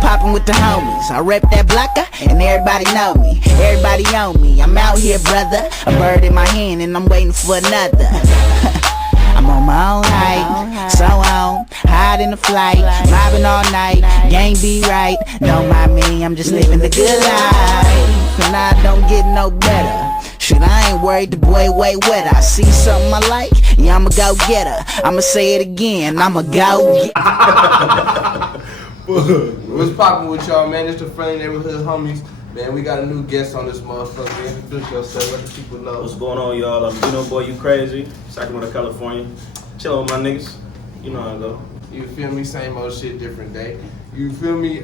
poppin' with the homies. I rep that blocker and everybody know me. Everybody on me, I'm out here, brother. A bird in my hand and I'm waiting for another. I'm on my own height, so on, hide in the flight, mobbing all night, game be right. Don't mind me, I'm just living the good life, and I don't get no better. Shit, I ain't worried, the boy way wetter. I see something I like, yeah, I'ma go get her. I'ma say it again, I'ma go get What's poppin' with y'all, man? It's the Friendly Neighborhood Homies. Man, we got a new guest on this motherfucker. Introduce yourself, let the people know. What's going on, y'all? I'm DEANOBOYYOUCRAZY, Sacramento, California. Chillin' with my niggas. You know how I go. You feel me? Same old shit, different day. You feel me?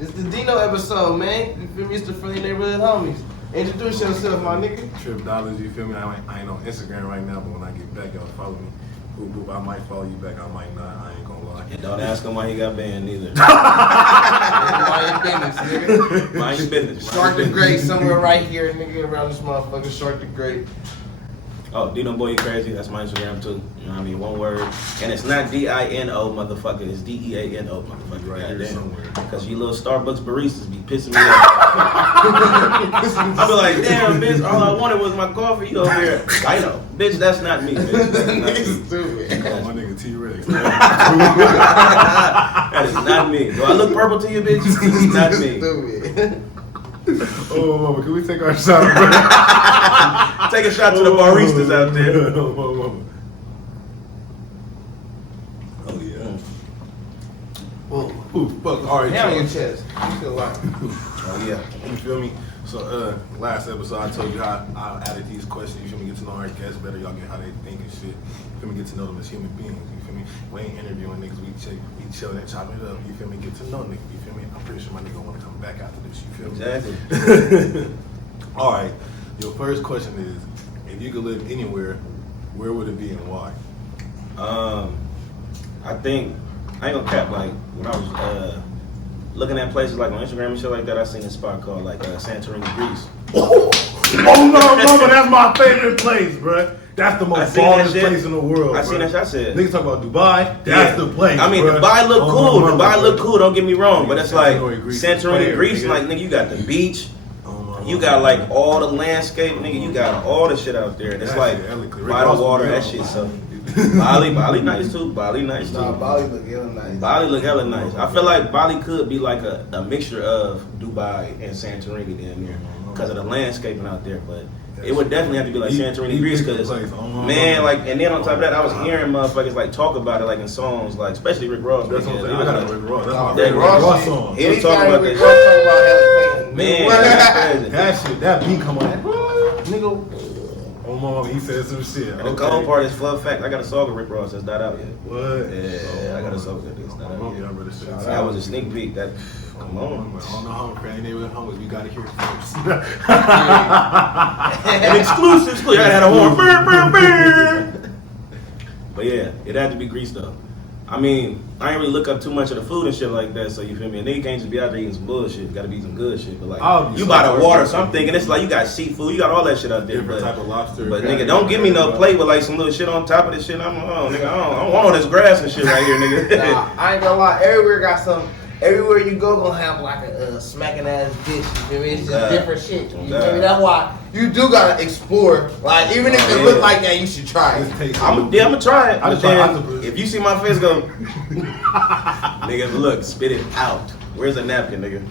It's the Dino episode, man. You feel me? It's the Friendly Neighborhood Homies. Introduce yourself, my nigga. Trip Dollars, you feel me? I ain't on Instagram right now, but when I get back, y'all follow me. Boop, boop, I might follow you back, I might not. I ain't gonna lie. And don't ask him why he got banned either. Mind your business, nigga. Mind your business. Shark the Great somewhere right here, nigga, around this motherfucker. Shark the Great. Oh, DEANOBOYYOUCRAZY, that's my Instagram too. You know what I mean? One word. And it's not D-I-N-O, motherfucker. It's D-E-A-N-O, motherfucker. Right here somewhere. Because you little Starbucks baristas be pissing me off. I be like, damn, bitch, all I wanted was my coffee. You over here. I know. Bitch, that's not me, bitch. That's not me. Stupid. My nigga T-Rex. That is not me. Do I look purple to you, bitch? It's not me. Stupid. Oh, mama, can we take our shot? Take a shot to the baristas out there. Oh, yeah. Whoa. Ooh, fuck. All right, Down y'all. your chest. You feel like. Oh, yeah. You feel me? So, last episode, I told you how I added these questions. You feel me? Get to know our guests better. Y'all get how they think and shit. You feel me? Get to know them as human beings. You feel me? We ain't interviewing niggas. We chilling and chopping it up. You feel me? Get to know niggas. You feel me? I'm pretty sure my nigga want to come back after this. You feel me? Exactly. All right. Your first question is, if you could live anywhere, where would it be and why? I think, I ain't gonna cap, like, when I was looking at places like on Instagram and shit like that, I seen a spot called like Santorini, Greece. Oh no, mama, that's my favorite place, bruh. That's the most ballest place in the world. I seen that shit. I said, niggas talk about Dubai. That's the place. I mean, bruh. Dubai look cool. Mama, Dubai look cool. Don't get me wrong, but it's like Santorini, Greece. nigga. Like, nigga, you got the beach. Oh, You got like all the landscape, nigga. You got all the shit out there. And it's like by the water, that shit. So Bali nice too. Bali nice too. Nah, Bali look hella nice. Bali look hella nice. I feel like Bali could be like a mixture of Dubai and Santorini damn near because of the landscaping out there. But it would definitely have to be like Santorini, Greece, because man, like, and then on top of that, I was hearing motherfuckers like talk about it like in songs, like especially Rick Ross. That's what I'm saying. I got a Rick Ross. That's my Rick favorite Ross Ross song. He was talking about Rick that Ross shit. talking about hella Man, that's crazy. That shit, that beat come on. Nigga. Oh, mama, he said some shit. And the cold part is, fun fact, I got a song of Rick Ross that's not out yet. What? Yeah, I got a song that's not out yet. That That was a sneak peek. That, come on. I don't know how I'm crying. They were hungry. We gotta hear it first. An exclusive. I had a horn. Burr, burr, burr. But yeah, it had to be Greece though. I mean, I ain't really look up too much of the food and shit like that, so you feel me? And nigga can't just be out there eating some bullshit. Gotta be some good shit. But like, you by the water, so I'm thinking it's like you got seafood, you got all that shit out there. Different type of lobster. But nigga, don't give me no plate with like some little shit on top of this shit. Nigga, I don't want all this grass and shit right here, nigga. Nah, I ain't gonna lie. Everywhere got some. Everywhere you go, gonna have like a smacking ass dish. You feel me? It's just different shit. You feel me? That's why you do gotta explore. Like even if it look like that, you should try it. I'm gonna try it. But then, if you see my face go, nigga, look, spit it out. Where's the napkin, nigga?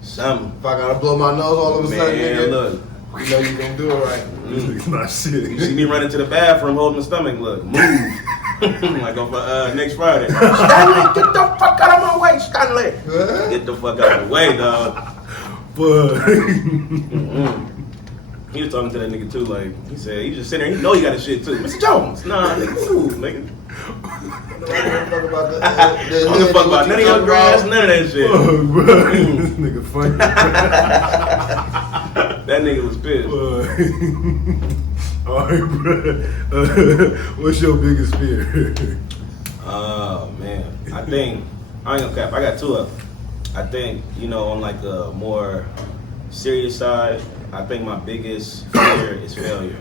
Something. If I gotta blow my nose all of a sudden, nigga, look. You know you gonna do it right. This nigga's not shit. You see me running to the bathroom holding the stomach, look, move. Like on for next Friday. Stanley, get the fuck out of my way, Stanley. Get the fuck out of the way, dog. But he was talking to that nigga too, like, he said, he just sitting there, he know he got a shit too. Mr. Jones, nah, nigga, move, nigga. I don't don't fuck about none of your grass, none of that shit. oh, bro. This nigga funny. That nigga was pissed. Alright, bro. What's your biggest fear? Oh, man. I think, I ain't gonna cap, I got two of them. I think, you know, on like a more serious side, I think my biggest fear is failure.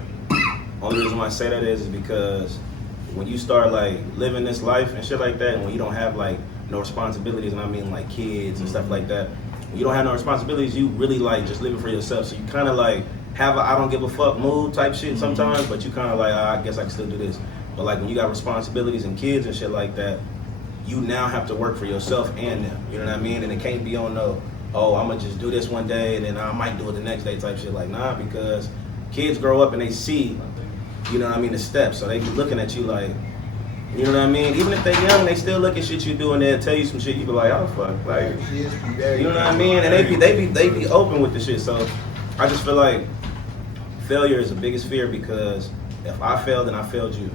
Only reason why I say that is because when you start like living this life and shit like that, and when you don't have like no responsibilities, and I mean like kids and stuff like that. When you don't have no responsibilities, you really like just living for yourself. So you kind of like have a I don't give a fuck mood type shit sometimes, but you kind of like I guess I can still do this. But like when you got responsibilities and kids and shit like that, you now have to work for yourself and them. You know what I mean? And it can't be on no, oh, I'm gonna just do this one day and then I might do it the next day type shit. Like, nah, because kids grow up and they see, you know what I mean, the steps. So they be looking at you like, you know what I mean? Even if they young, they still look at shit you do and they'll tell you some shit. You be like, oh fuck, like, you know what I mean? And they be open with the shit. So I just feel like failure is the biggest fear because if I failed, then I failed you.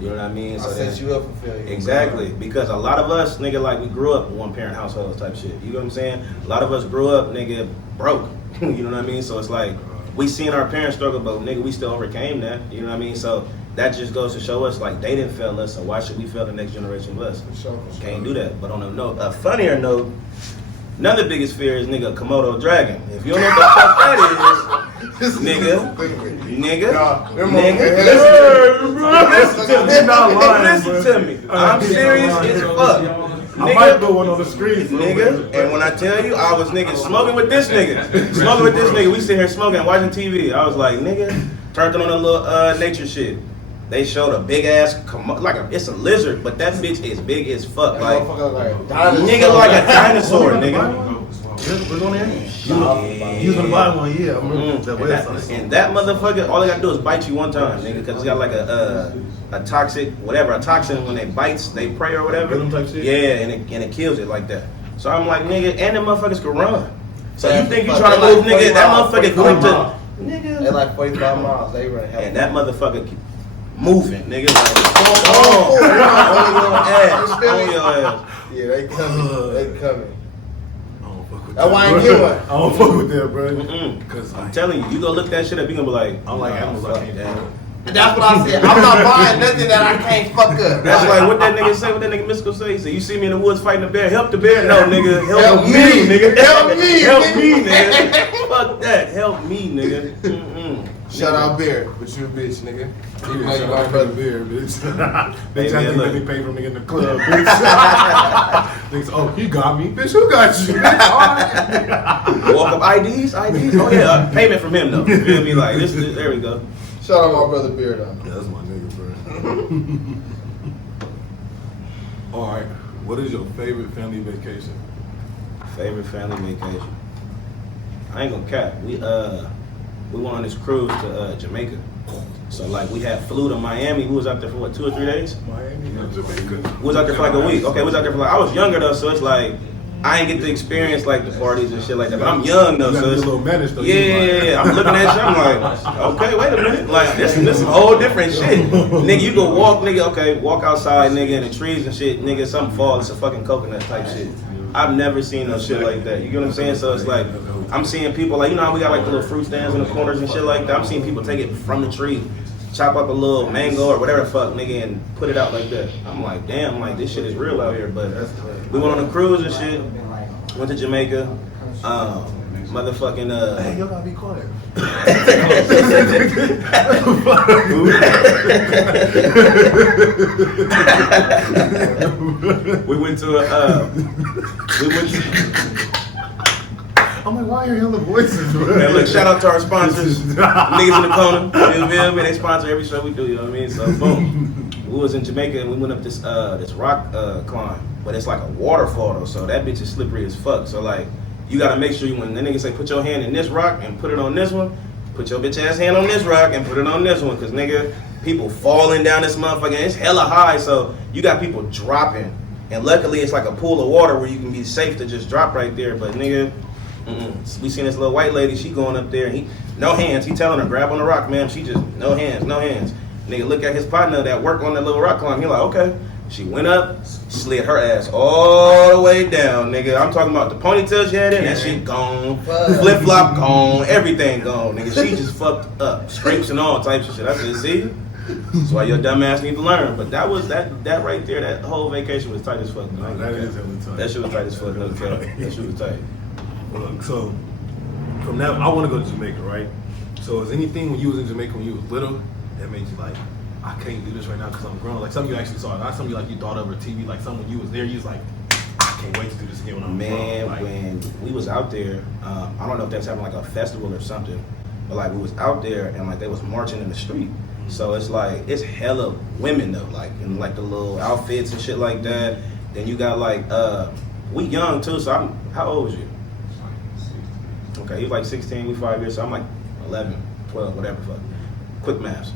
You know what I mean? I set you up for failure. Exactly, because a lot of us, nigga, like we grew up in one parent households type shit. You know what I'm saying? A lot of us grew up, nigga, broke. You know what I mean? So it's like we seen our parents struggle, but nigga, we still overcame that. You know what I mean? So that just goes to show us like they didn't fail us, so why should we fail the next generation of us? For sure. Can't do that. But on a funnier note, another biggest fear is nigga Komodo dragon. If you don't know what the fuck that is. Nigga, listen to me. I'm serious as fuck. I might put one on the screen, nigga. And when I tell you, I was nigga smoking with this nigga. We sit here smoking and watching TV. I was like, nigga, turned on a little nature shit. They showed a big ass, it's a lizard, but that bitch is big as fuck. Like, nigga, like a dinosaur, nigga. We're going in? You was gonna buy one, yeah. And that motherfucker, all they gotta do is bite you one time, nigga, because it's got like a toxic, whatever, a toxin when they bites, they prey or whatever. Yeah, and it kills it like that. So I'm like, nigga, and them motherfuckers can run. So you think you trying to move, nigga, that motherfucker quick to, nigga. They like 45 miles, they run hell. And that motherfucker keep moving, nigga, like, on your ass. Yeah, they coming. That's why I ain't get one. I don't fuck with that, bro. Cause I'm telling you, you go look that shit up, you gonna be like, I'm like Amazon. That's what I said. I'm not buying nothing that I can't fuck up. That's like what that nigga say, what that nigga Mystical say. He said, you see me in the woods fighting a bear, help the bear. No, nigga, help me, nigga. Help me, help me, nigga. Fuck that, help me, nigga. Shout out bear, but you a bitch, nigga. You shout out brother bear, bitch. They try to let me pay for me in the club, bitch. Thinks, oh, he got me, bitch. Who got you? Walk up IDs. Oh yeah, payment from him though. You feel me? Like this. There we go. Shout out my brother Beard though. Yeah, that's my nigga, bro. All right, what is your favorite family vacation? Favorite family vacation? I ain't gonna cap. We went on this cruise to Jamaica. So like we flew to Miami. We was out there for what, 2 or 3 days? Miami and Jamaica. We was out there for like a week. Okay, we was out there for like, I was younger though, so it's like I ain't get to experience like the parties and shit like that. But I'm young though, so it's a little menace though. Yeah. I'm looking at you, I'm like, okay, wait a minute. Like this some whole different shit. Nigga, you go walk, nigga, okay, walk outside, nigga, in the trees and shit, nigga, something fall, it's a fucking coconut type shit. I've never seen no shit like that. You get what I'm saying? So it's like, I'm seeing people like, you know how we got like the little fruit stands in the corners and shit like that? I'm seeing people take it from the tree, chop up a little mango or whatever the fuck, nigga, and put it out like that. I'm like, damn, like this shit is real out here. But we went on a cruise and shit, went to Jamaica, motherfucking Hey, you gotta be quiet. We went to I'm like, why are you hearing the voices, bro? Man, look, shout out to our sponsors, niggas in the corner. You feel me? They sponsor every show we do. You know what I mean? So boom, we was in Jamaica and we went up this rock climb, but it's like a waterfall though, so that bitch is slippery as fuck. So like, you gotta make sure when the nigga say put your hand in this rock and put it on this one, put your bitch ass hand on this rock and put it on this one, cause nigga, people falling down this motherfucker. It's hella high, so you got people dropping. And luckily, it's like a pool of water where you can be safe to just drop right there. But nigga. We seen this little white lady, she going up there, and no hands. He telling her, grab on the rock, ma'am. She just, no hands. Nigga look at his partner that work on that little rock climb. He like, okay. She went up, slid her ass all the way down, nigga. I'm talking about the ponytail she had in, that shit gone. Flip-flop gone, everything gone, nigga. She just fucked up, scrapes and all types of shit. I said, see? That's why your dumb ass need to learn. But that was, that right there, that whole vacation was tight as fuck. That is hella tight. That shit was tight as fuck, no cap. That shit was tight. So, from that, I want to go to Jamaica, right? So, is anything when you was in Jamaica when you was little that made you like, I can't do this right now because I'm grown? Like something you actually saw, not something like you thought of or TV, like something when you was there, you was like, can't wait to do this again when I'm Man, grown. when we was out there, I don't know if that's having like a festival or something, but like we was out there and like they was marching in the street. So it's like, it's hella women though, like in like the little outfits and shit like that. Then you got like, we young too, so how old was you? Okay, he was like 16, we 5 years, so I'm like 11, 12, whatever, fuck. Quick maths.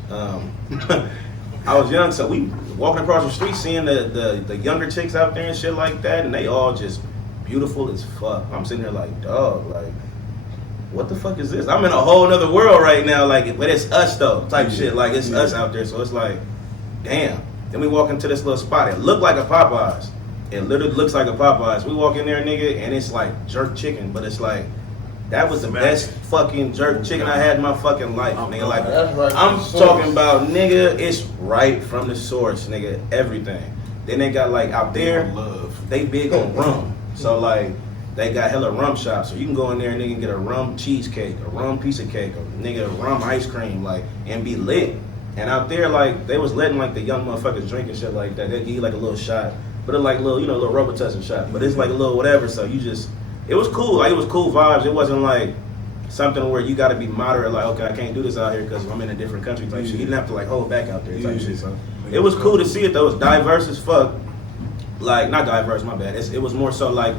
I was young, so we walking across the street seeing the younger chicks out there and shit like that, and they all just beautiful as fuck. I'm sitting there like, dog, like, what the fuck is this? I'm in a whole nother world right now, like, but it's us though, type shit. Like, it's us out there, so it's like, damn. Then we walk into this little spot. It looked like a Popeyes. It literally looks like a Popeyes. We walk in there, nigga, and it's like jerk chicken, but it's like, that was the best fucking jerk chicken I had in my fucking life, nigga. Like, I'm talking about, nigga, it's right from the source, nigga, everything. Then they got like out there, they big on rum. So like, they got hella rum shops. So you can go in there and nigga get a rum cheesecake, a rum piece of cake, a nigga rum ice cream, like, and be lit. And out there, like, they was letting like the young motherfuckers drink and shit like that. They give you like a little shot, but it's like little, you know, little rubber tussin shot. But it's like a little whatever. So you just, it was cool. Like, it was cool vibes. It wasn't like something where you got to be moderate. Like, okay, I can't do this out here because I'm in a different country type shit. You didn't have to like hold back out there type shit. So it was cool to see it though. It was diverse as fuck. Like, not diverse, my bad. It was more so like,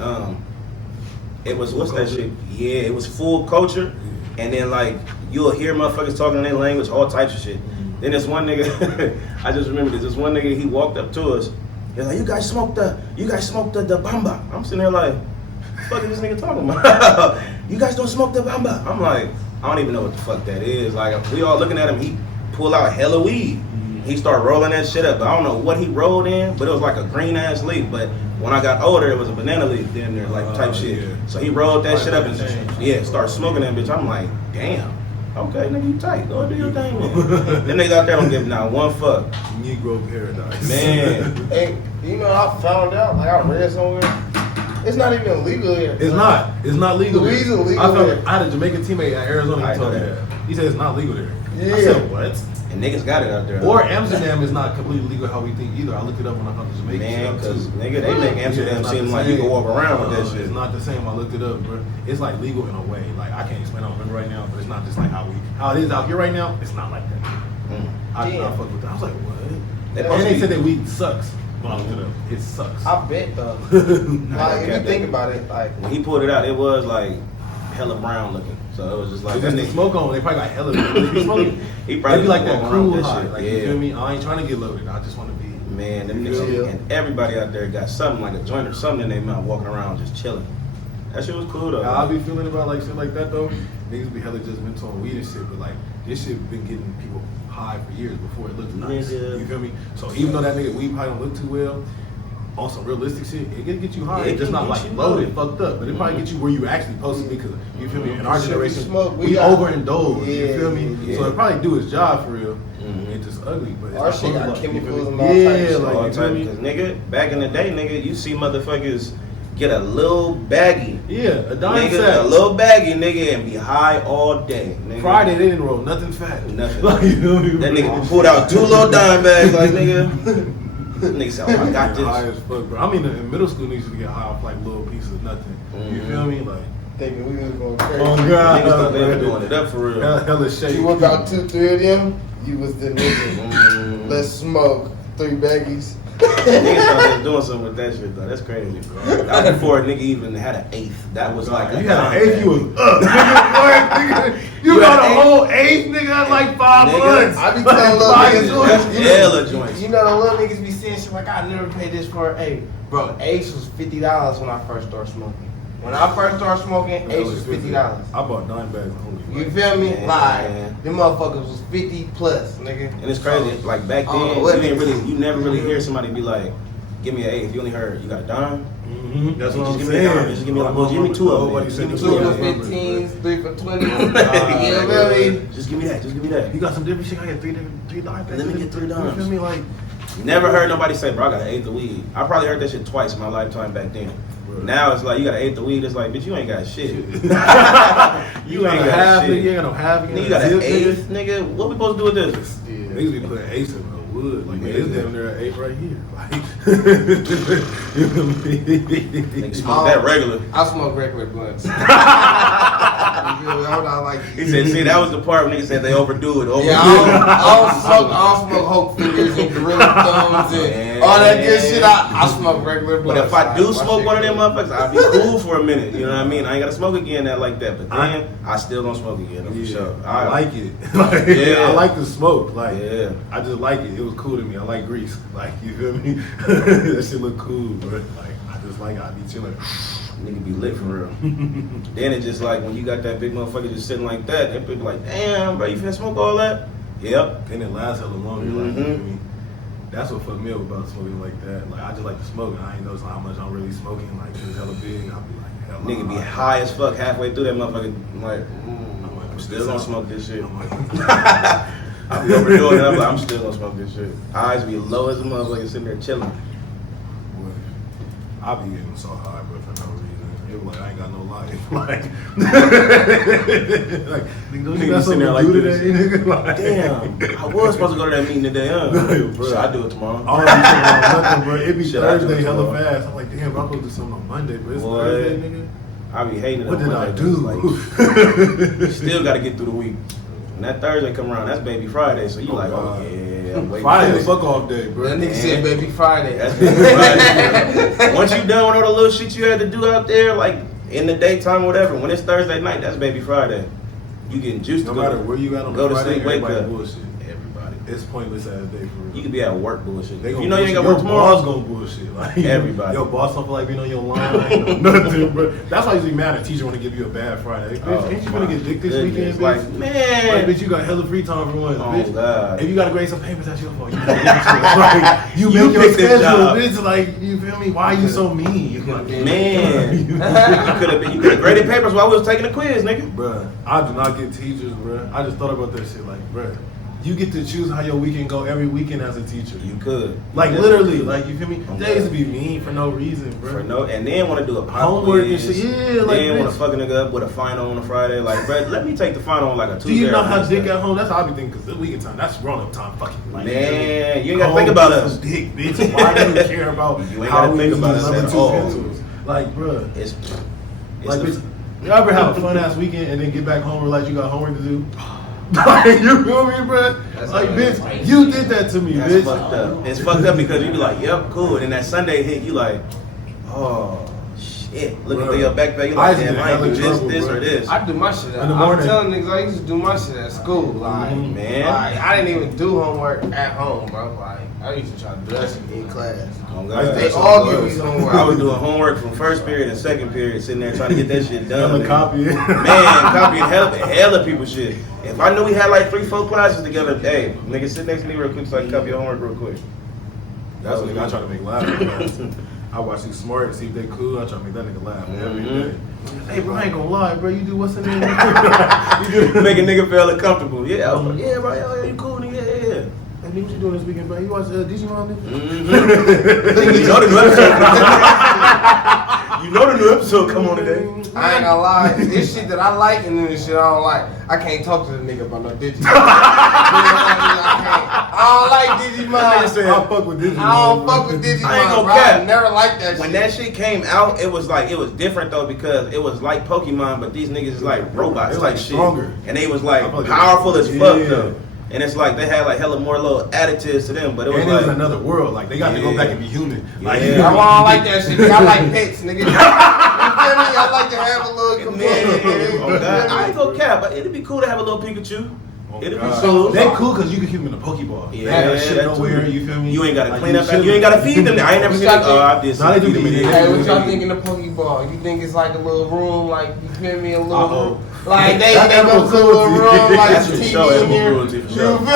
it was, what's that shit? Yeah, it was full culture. And then like, you'll hear motherfuckers talking in their language, all types of shit. Then this one nigga, I just remember this one nigga, he walked up to us. He was like, you guys smoked the bamba. I'm sitting there like, what the fuck is this nigga talking about? You guys don't smoke the bamba. I'm like, I don't even know what the fuck that is. Like, we all looking at him, he pulled out hella weed. He started rolling that shit up. I don't know what he rolled in, but it was like a green ass leaf. But when I got older, it was a banana leaf in there, like type shit. Yeah. So he rolled that shit up and started smoking that bitch. I'm like, damn. Okay, nigga, you tight. Go do your thing, man. Them niggas out there don't give not one fuck. Negro paradise. Man. Hey, you know, I found out, like I read somewhere, it's not even illegal here. It's not. It's not legal. Weed's illegal there. I had a Jamaican teammate at Arizona. He told me that. He said it's not legal there. Yeah. I said, what? And niggas got it out there. Or Amsterdam is not completely legal how we think either. I looked it up when I come to Jamaica. Man, because nigga, they make Amsterdam seem like you can walk around with that shit. It's not the same. I looked it up, bro. It's like legal in a way. Like, I can't explain. I don't remember right now, but it's not just like how it is out here right now. It's not like that. I did not fuck with that. I was like, what? And they said that weed sucks. When I looked it up, it sucks. I bet though. Like, if you think about it, like when he pulled it out, it was like hella brown looking. So it was just like that nigga smoke on. They probably got hella. They be smoking. He probably be like that cruel that high. shit. Like, yeah. you feel me? I ain't trying to get loaded. I just want to be. Man, them niggas and everybody out there got something like a joint or something in their mouth, walking around just chilling. That shit was cool though. I be feeling about like shit like that though. Niggas be hella just been on weed and shit, but like this shit been getting people high for years before it looked nice. Yeah. You feel me? So even though that nigga weed probably don't look too well, on some realistic shit, it can get you high. Yeah, It's just not like loaded, fucked up, but it probably get you where you actually supposed to be. Because you feel me? In our generation, we overindulge. You feel me? Yeah. So it probably do its job for real. It's just ugly, but our it's shit not got fucked up, you feel chemicals me? and all types of Yeah, shit. like All you feel type, me? because nigga, back in the day, nigga, you see motherfuckers get a little baggie. Yeah, a dime Nigga, sack. a little baggie, nigga, and be high all day. Nigga. Friday they didn't roll nothing fat. Nothing. Like, you know, That nigga pulled out 2 little dime bags, like nigga. Nigga said, oh, I got this. High as fuck, bro. I mean, in middle school, niggas used to get high off like little pieces of nothing. You feel me? Like, thinking we was going crazy. oh god, Niggas thought they were doing it up for real. hella shake. You whip out 2, 3 of them, you was the nigga. Let's smoke 3 baggies. Niggas thought they was doing something with that shit though. That's crazy, bro. That was before a nigga even had an eighth. That was like you had an eighth, you was up. Nigga, you got a whole eighth, nigga. That's like 5 Nigga, months. I be telling little niggas, That's hella joints. you know the little niggas be saying shit like, I never paid this for a bro. Ace was $50 when I first started smoking. When I first started smoking, Ace was $50. I bought 9 bags of holy. You feel me? Man. Like them motherfuckers was 50 plus, nigga. And it's crazy. Like back then, you never really hear somebody be like, "Give me an eighth." You only heard you got a dime. That's what Just I'm give me a dime. saying. Just give me like, well, give me 2 of them. Nobody Just said give me 2 2 for of them. 15s, 3 for 20. You feel me? Just give me that. Just give me that. You got some different shit. I got 3 dime bags. Let me get 3 You dimes. feel me? Like, Never heard nobody say, "Bro, I got an eighth of weed." I probably heard that shit twice in my lifetime back then. Bro. Now it's like you got an eighth of weed. It's like, bitch, you ain't got shit. you ain't got got half, shit. nigga. You ain't got no half. Nigga, you got an eighth, nigga. What we supposed to do with this? Niggas be putting ace in the would. Like, Yeah, it's yeah. damn near 8 right here. Like, Nigga smoke that regular. I smoke regular blunts. You feel me? I'm not like He said, see, that was the part when niggas said they overdo it. yeah, I don't smoke Hulk fingers and gorilla thumbs and all that good shit. I smoke regular But blunts. if I do My smoke shit one of them good. motherfuckers, I'll be cool for a minute. You know what I mean? I ain't gotta smoke again that like that. But then I still don't smoke again for sure. I like it. Like, Yeah. I like the smoke. Like, Yeah. I just like it. It was cool to me. I like grease. Like, you feel me? That shit look cool, bro. Like, I just like it. I be chilling. Nigga be lit for real. Then it's just like when you got that big motherfucker just sitting like that, they be like, damn, bro, you finna smoke all that? Yep. Then it lasts hella longer. Like, you Mhm. feel me? That's what fucked me up about smoking like that. Like, I just like to smoke, and I ain't noticing how much I'm really smoking. Like, it's hella big. I'll be like, hell Nigga be high as fuck halfway through that motherfucker. Like, I'm still gonna smoke this shit. I be overdoing it. I'm like, I'm still gonna smoke this shit. Eyes be low as a motherfucker sitting there chilling. I be getting so high, bro, for no reason. It was like I ain't got no life. Like, like nigga, don't you Nigga got sitting something there to like do this. today, nigga? Like, Damn, I was supposed to go to that meeting today, huh? Bro. Shit, I'll do it tomorrow. I don't be thinking about nothing, bro. It be Shit, I do Thursday it hella tomorrow. fast. I'm like, damn, bro, I'm supposed to do something on Monday, but it's Boy. Thursday, nigga. I be hating it. What on did I Monday, do? 'cause, like, still gotta get through the week. When that Thursday come around, that's Baby Friday, so you like, oh yeah, I'm waiting. Friday for the it. fuck off day, bro. That nigga said Baby Friday. That's Baby Friday. Bro. Once you done with all the little shit you had to do out there, like in the daytime or whatever, when it's Thursday night, that's Baby Friday. You getting juiced No to matter go, where you at on go the to Friday, sleep, wake everybody up. bullshit. Everybody. It's pointless ass day for real. You could be at work bullshit. They You gonna know you ain't got bullshit. work Your boss tomorrow. gonna bullshit. Like, Everybody. Your boss don't feel like being on your line. Nothing, bro. That's why you be mad at teacher want to give you a bad Friday. Bitch, Oh, ain't you gonna my get dick this goodness. weekend, bitch? Like, man. Like, bitch, you got hella free time for once, Oh, bitch. God. If you gotta grade some papers, that's your fault. You gotta get to it. Like, you You make your picked this schedule, job. bitch. Like, you feel me? Why are you so mean? Man, you could have graded papers while we was taking a quiz, nigga. Bruh, I do not get teachers, bruh. I just thought about that shit. Like, bruh, you get to choose how your weekend go every weekend as a teacher. You could. Like, You literally, could. like, you feel me? Oh, They used to God. be mean for no reason, bruh. For no, and then want to do a pop Homework and quiz. shit. Yeah, like, then want bitch. to fuck a nigga up with a final on a Friday. Like, bro, let me take the final on like a Tuesday. Do you know or how Wednesday. dick at home? That's how I be thinking, because this weekend time, that's grown up time. Fucking like, Man, you ain't gotta home think about is us. some dick, bitch. Why do you care about You ain't how gotta we think use about these us number at two all. pencils? Like, bruh. It's Like, the- bitch, you ever have a fun ass weekend and then get back home and realize you got homework to do? Like, you feel me, bro? That's Like, how bitch, it's like. you did that to me, that's bitch. fucked up. It's fucked up because you be like, yep, cool. And then that Sunday hit, you like, oh shit. Looking Bruh. through your backpack, you I like, used to damn, get I ain't do hella this, trouble, this, bro. or this. I do my shit. In the I'm morning. telling niggas I used to do my shit at school. Like, Man. like I didn't even do homework at home, bro. Like I used to try to do that shit in class. Oh, God. They That's all what it give was. me homework. I was doing homework from first period and second period, sitting there trying to get that shit done. Hella nigga. copy it. Man, copying hella people shit. If I knew we had like 3-4 classes together, hey, nigga, sit next to me real quick so I can copy your homework real quick. That's what nigga I try to make laugh. Bro. I watch you smart and see if they cool. I try to make that nigga laugh every day. Hey, bro, I ain't gonna lie, bro. You do what's in there? Make a nigga feel uncomfortable. Yeah, I was like, yeah, bro, yeah, you cool, nigga, yeah. Hey, nigga, what you doing this weekend, bro? You watch Digimon, nigga? Mm-hmm. You know the new episode. You know the new episode come on today. I ain't gonna lie, this shit that I like and then this shit I don't like. I can't talk to the nigga about no Digimon. I don't like Digimon. I fuck with Digimon. I don't fuck with Digimon, I ain't gonna bro. cap. I never liked that When shit. that shit came out, it was like, it was different though because it was like Pokemon, but these niggas is like robots, They like like shit. stronger. And they was like I feel like powerful as fuck yeah. though. And it's like they had like hella more little additives to them, but it was And it like was another world. Like, they got to go Yeah. back and be human. Like, Yeah. That's why I don't like that shit. Nigga. I like pets, nigga. You feel me? I like to have a little companion. man, oh God, I ain't gonna cap, but it'd be cool to have a little Pikachu. Oh, It'd be God. cool. They cool because you can keep them in a Pokeball. Yeah, They ain't gotta shit that nowhere, too. you feel me? You ain't gotta Like, clean up. shouldn't. You ain't gotta feed them. I ain't never What seen y'all it. Oh, I did. Nah, they do feed them be in eating. there. Hey, what y'all think in the Pokeball? You think it's like a little room, like, you feel me, a little Uh-oh. room? Like, they That's go animal to a little cruelty. room, like, That's the for TV sure, in animal there. cruelty for You sure. feel me?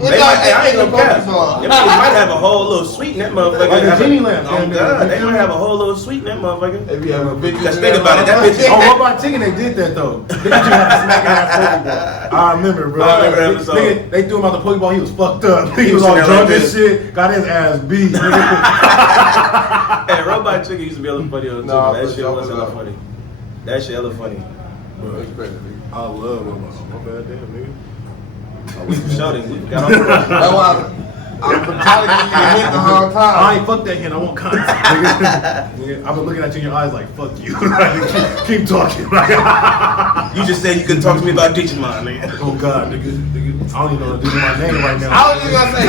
What They y'all might, hey, I think ain't in the gonna cap. Pokeball? Them niggas might have a whole little suite in that motherfucker. Like a genie lamp, Oh damn near. God, they might have a whole little suite in that motherfucker. They be having bitches Let's in think there, about it. That bitch is Oh, what about Chicken? They did that though. They got you have to smack ass Pokeball. I remember, bro. I remember that episode. Nigga, they threw him out the Pokeball. He was fucked up. He He was was all sitting there drunk like and this. shit. Got his ass beat. Nigga. Hey, Robot Chicken used to be hella funny on too. Nah, That for shit sure, was for hella sure. funny. That shit hella funny. Bro, I love him. My bad, damn nigga. Oh, we shouting. We got off the That's why I'm telling you, you hit the whole I time. ain't fuck that hen. I want contact. Nigga. I've been looking at you in your eyes like, fuck you. keep talking. You just said you couldn't talk to me about Digimon, nigga. Oh God, nigga. I don't even know how to do my name right now. I was just gonna say,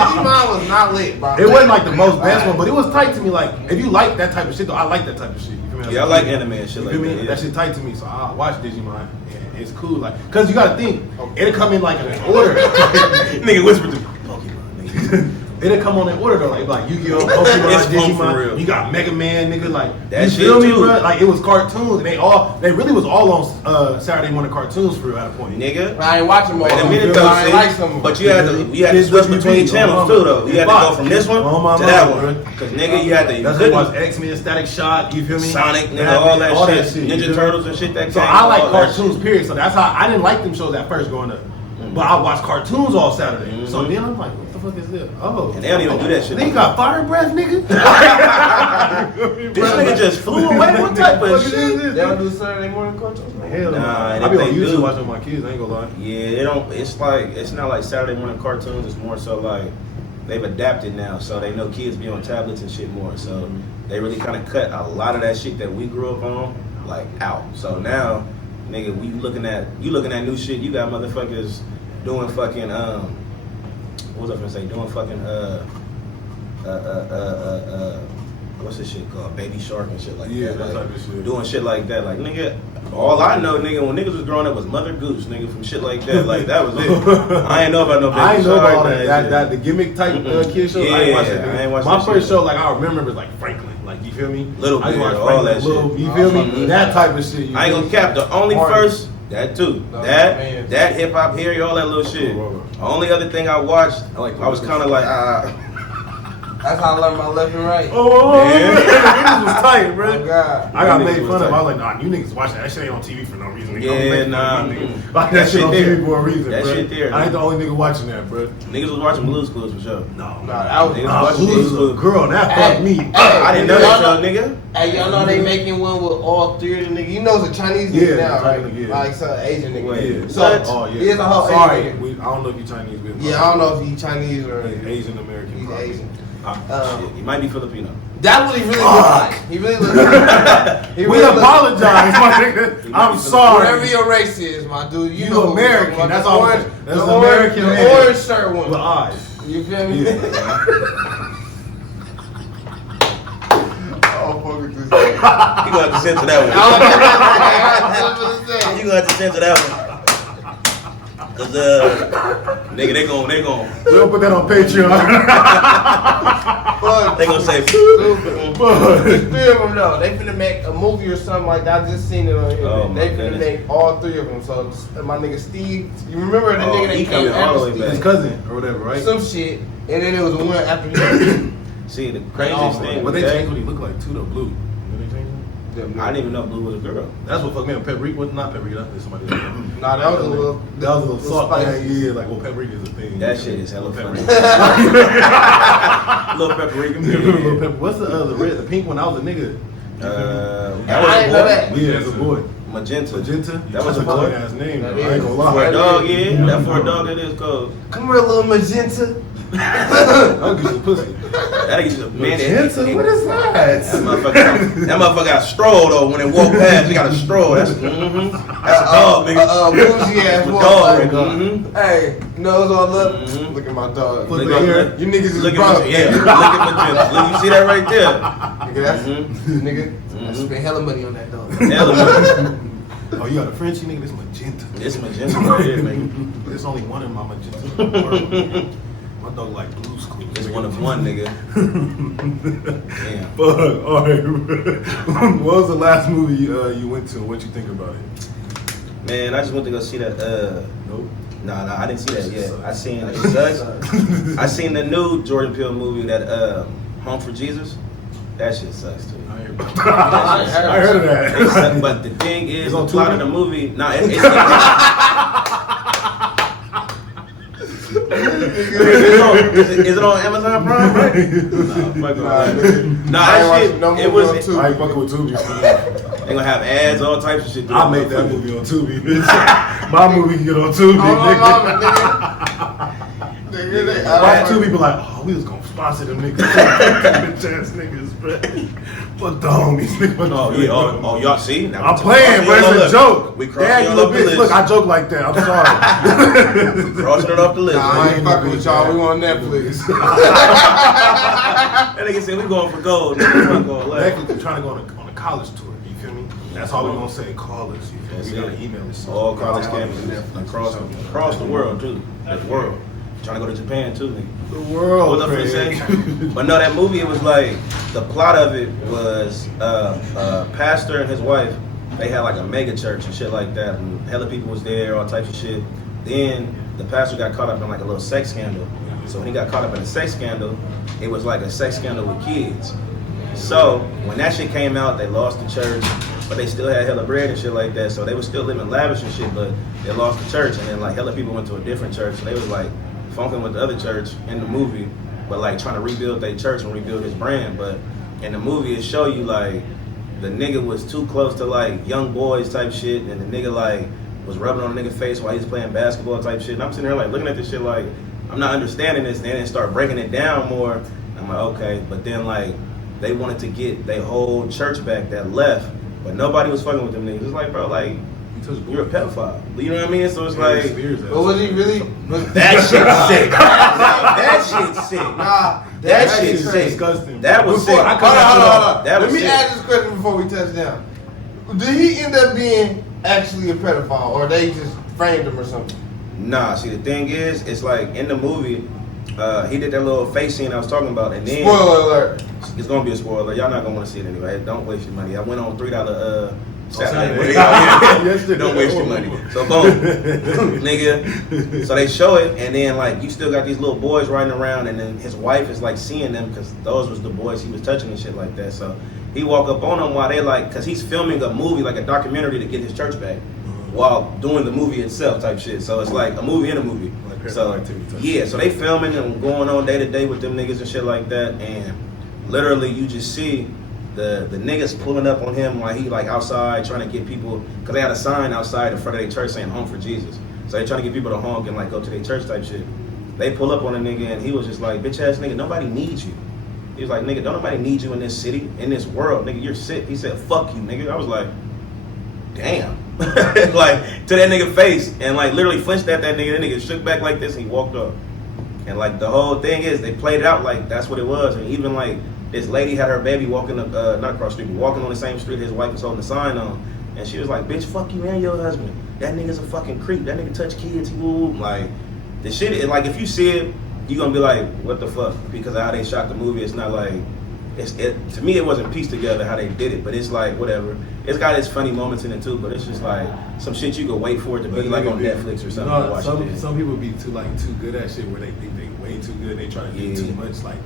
Digimon was not lit, bro. It wasn't like the most best one, but it was tight to me. Like, if you like that type of shit, though, I like that type of shit. You feel me? Yeah, I like anime and shit You like feel me? that. Yeah. That shit tight to me, so I watch Digimon. And it's cool, like, cause you gotta think, it'll come in like in an order. Nigga whispered to me, Pokemon, nigga. It'll come on in order though, like Yu-Gi-Oh, It's Pokemon, fun for Digimon. real. You got Mega Man, nigga. Like, That you shit feel me, too. bro? Like, it was cartoons, and they really was all on Saturday morning cartoons for real at a point. Nigga. I ain't watching more. Wait a minute I though, ain't like some of them. but you had to switch between channels too though. You had to go from this one to that one. Cause nigga, you had to. That's why you watch X-Men, Static Shock. You feel me? Sonic, nigga, Batman, all that shit. you Ninja feel me? Turtles and shit that came. So I like all that cartoons, shit. period. So that's how I didn't like them shows at first growing up. But I watched cartoons all Saturday. So then I'm like, what the fuck is this? Oh. And they don't even do that shit. They got fire breath, nigga. This nigga just flew away. What type of shit? They don't do Saturday morning cartoons, man. Hell no. Nah, and I if be on they YouTube do- watching with my kids. I ain't gonna lie. Yeah, it don't. It's like it's not like Saturday morning cartoons. It's more so like they've adapted now, so they know kids be on tablets and shit more. So they really kind of cut a lot of that shit that we grew up on like out. So now, nigga, you looking at new shit. You got motherfuckers doing fucking what was I gonna say? Doing fucking what's this shit called? Baby Shark and shit like Yeah, that. that Like, type of shit. doing shit like that. Like, nigga, all I know, nigga, when niggas was growing up was Mother Goose, nigga, from shit like that. Like, that was it. I ain't know about no Baby I ain't know Shark. about all none of that shit. the gimmick type kid shows. I ain't Yeah, watched that. I ain't watched My that first shit. show, like I remember, was like Franklin. Like, you feel me? Little I just Big, watched all Franklin, that Little, shit. you feel me? Mhm. That type of shit. You I ain't feel gonna me? cap. The only Martin. first, that too. No, that man. hip hop, Harry, all that little shit. Whoa. The only other thing I watched, I like I was kind of like, That's how I learned my left and right. Oh, Man. niggas was tight, bro. Oh, God. I got Niggas made was fun of. tight. I was like, nah, you niggas watching that shit ain't on TV for no reason. Nigga. Yeah, Don't make fun nah, of you niggas. mm. Like That that shit shit on there. TV for a reason, That bro. shit there, I ain't man. the only nigga watching that, bro. niggas was watching Blue's Clues for sure. No, Nah, that was Niggas Nah, watching Blue's Blue's Clues, Clues. girl, that fucked me. Hey, I didn't know y'all that, y'all, nigga. Hey, y'all know they making one with all three of the niggas. You know it's a Chinese nigga Yeah, now, right? Chinese, yeah. Like some Asian nigga. Wait, Yeah. So, what? Oh, yeah. he is a whole Sorry, Asian nigga. I don't know if you Chinese, but Yeah, I don't know if he Chinese or Asian American. he's probably. Asian. Shit, he might be Filipino. That's what he really look like. He really look like. He We really look- apologize, my nigga. I'm sorry. Whatever your race is, my dude. You You know who we're American, talking about. that's The all. orange- That's the an orange- American the man. orange shirt one. With eyes. You feel me? Yeah. Oh, fuck with this. You gonna have to censor that one. You gonna have to censor that one. Cause nigga, they gon' We don't put that on Patreon. they gonna say Stupid. There's three of them though. They finna make a movie or something like that. I just seen it on here. Oh, my they finna goodness. make all three of them. So my nigga Steve, you remember the Oh, nigga he that came coming all the way after back. His Steve? cousin or whatever, right? Some shit, and then there was one after him. See, the craziest thing But with they that, changed what he looked like too, though. Blue. Did they change him? I didn't even know Blue was a girl. That's what fucked me up. Paprika was not paprika. That's somebody else. Nah, that was a little. That was a little soft. spicy. Yeah, like well, paprika is a thing. That shit is hella funny. Paprika. Little paprika. Little pepper. What's the red, the pink one? That was a nigga. That I didn't know that. Yeah, that's a boy. Magenta. Magenta. That was a a boy. cool ass name. That Though. I ain't gonna is. lie. For a dog, yeah. Yeah. That for a dog, that is cold. Come here, little magenta. I'll get you the pussy. That is a man. Magenta. What is That that? motherfucker got a stroll though. When it walk past, he got a stroll. That's that's a dog, nigga. Bougie ass With one. dog. Like, Mhm. hey, nose all up. Mhm. Look at my dog. Flip Look it at- here. You niggas is Look broke. at yeah. Look at Magenta. Look, you see that right there? Nigga, that's Mhm. nigga. I Mhm. spent hella money on that dog. Hella money. Oh, you got a Frenchie nigga? This magenta. It's Magenta right here, man. There's only one in my magenta. My dog like Blue's Clues. It's one of one, nigga. Damn. Fuck. All right. What was the last movie you went to? What you think about it? Man, I just went to go see that. Nope. Nah, I didn't see that yet. Sucks. I seen it sucks. I seen the new Jordan Peele movie that Home for Jesus. That shit sucks too. I heard, I of It that. sucks, but the thing is, It's the on plot Tubi? of the movie. Nah, is it on Amazon Prime? Right? Nah, fuck Nah, Nah, I ain't that watching shit. no It movie was. on Tubi. I ain't fucking with Tubi. They gonna have ads, all types of shit. I made that movie on Tubi, bitch. My movie can get on Tubi, Oh, my nigga. mama, nigga. Nigga, Why two people like, oh, we was gonna sponsor them niggas. Bitch ass niggas, bro. Fuck the homies. Oh, yeah. Oh, y'all see? Now I'm playing, but it's a joke. We crossing you it little off the bitch. list. Look, I joke like that. I'm sorry. Crossing it off the list. Nah, I ain't fucking with y'all. We on Netflix. That nigga said we going for gold. Nigga, we not going left. Actually, we're trying to go on a college tour. You feel me? That's all we're gonna say. Call us. You feel me? We gotta email us. All college campuses across the world too. The world. Trying to go to Japan too, nigga. The world. What the say? But no, that movie, it was like, the plot of it was a pastor and his wife, they had like a mega church and shit like that, and hella people was there, all types of shit. Then the pastor got caught up in like a little sex scandal. So when he got caught up in a sex scandal, it was like a sex scandal with kids. So when that shit came out, they lost the church, but they still had hella bread and shit like that. So they was still living lavish and shit, but they lost the church, and then like hella people went to a different church. So they was like funking with the other church in the movie, but like trying to rebuild their church and rebuild his brand. But in the movie, it show you like the nigga was too close to like young boys type shit, and the nigga like was rubbing on the nigga face while he was playing basketball type shit. And I'm sitting there like looking at this shit like, I'm not understanding this. And then they start breaking it down more. I'm like, okay. But then like they wanted to get their whole church back that left, but nobody was fucking with them niggas. It's like, bro, like, you're a pedophile. You know what I mean? So it's like, But was he really? that shit's sick. That shit's sick. Nah, That shit's sick. Disgusting. That was sick. Hold on. That Let was me sick. ask this question before we touch down. Did he end up being actually a pedophile, or they just framed him or something? Nah, see, the thing is, it's like in the movie, he did that little face scene I was talking about, and then Spoiler alert. it's gonna be a spoiler. Y'all not gonna want to see it anyway. Don't waste your money. I went on $3 Saturday. Yesterday. Don't waste your money. So boom, nigga. So they show it, and then like you still got these little boys riding around, and then his wife is like seeing them because those was the boys he was touching and shit like that. So he walk up on them while they like, because he's filming a movie, like a documentary to get his church back, while doing the movie itself type shit. So it's like a movie in a movie. So yeah, so they filming and going on day to day with them niggas and shit like that, and literally you just see the niggas pulling up on him while he like outside trying to get people, because they had a sign outside in front of their church saying "Home for Jesus." So they trying to get people to honk and like go to their church type shit. They pull up on a nigga and he was just like, "Bitch ass nigga, nobody needs you." He was like, "Nigga, don't nobody need you in this city, in this world, nigga. You're sick." He said, "Fuck you, nigga." I was like, damn. Like to that nigga face, and like literally flinched at that nigga. That nigga shook back like this and he walked up. And like the whole thing is they played it out like that's what it was. And even like this lady had her baby walking up, not across the street, but walking on the same street his wife was holding the sign on. And she was like, "Bitch, fuck you and your husband. That nigga's a fucking creep. That nigga touch kids." He woo. Like the shit is like, if you see it, you gonna be like, what the fuck? Because of how they shot the movie, it's not like to me it wasn't pieced together how they did it, but it's like whatever. It's got its funny moments in it too, but it's just like some shit you could wait for it to be like on Netflix or something. No, some people be too good at shit where they think they way too good. They try to get too much. Like,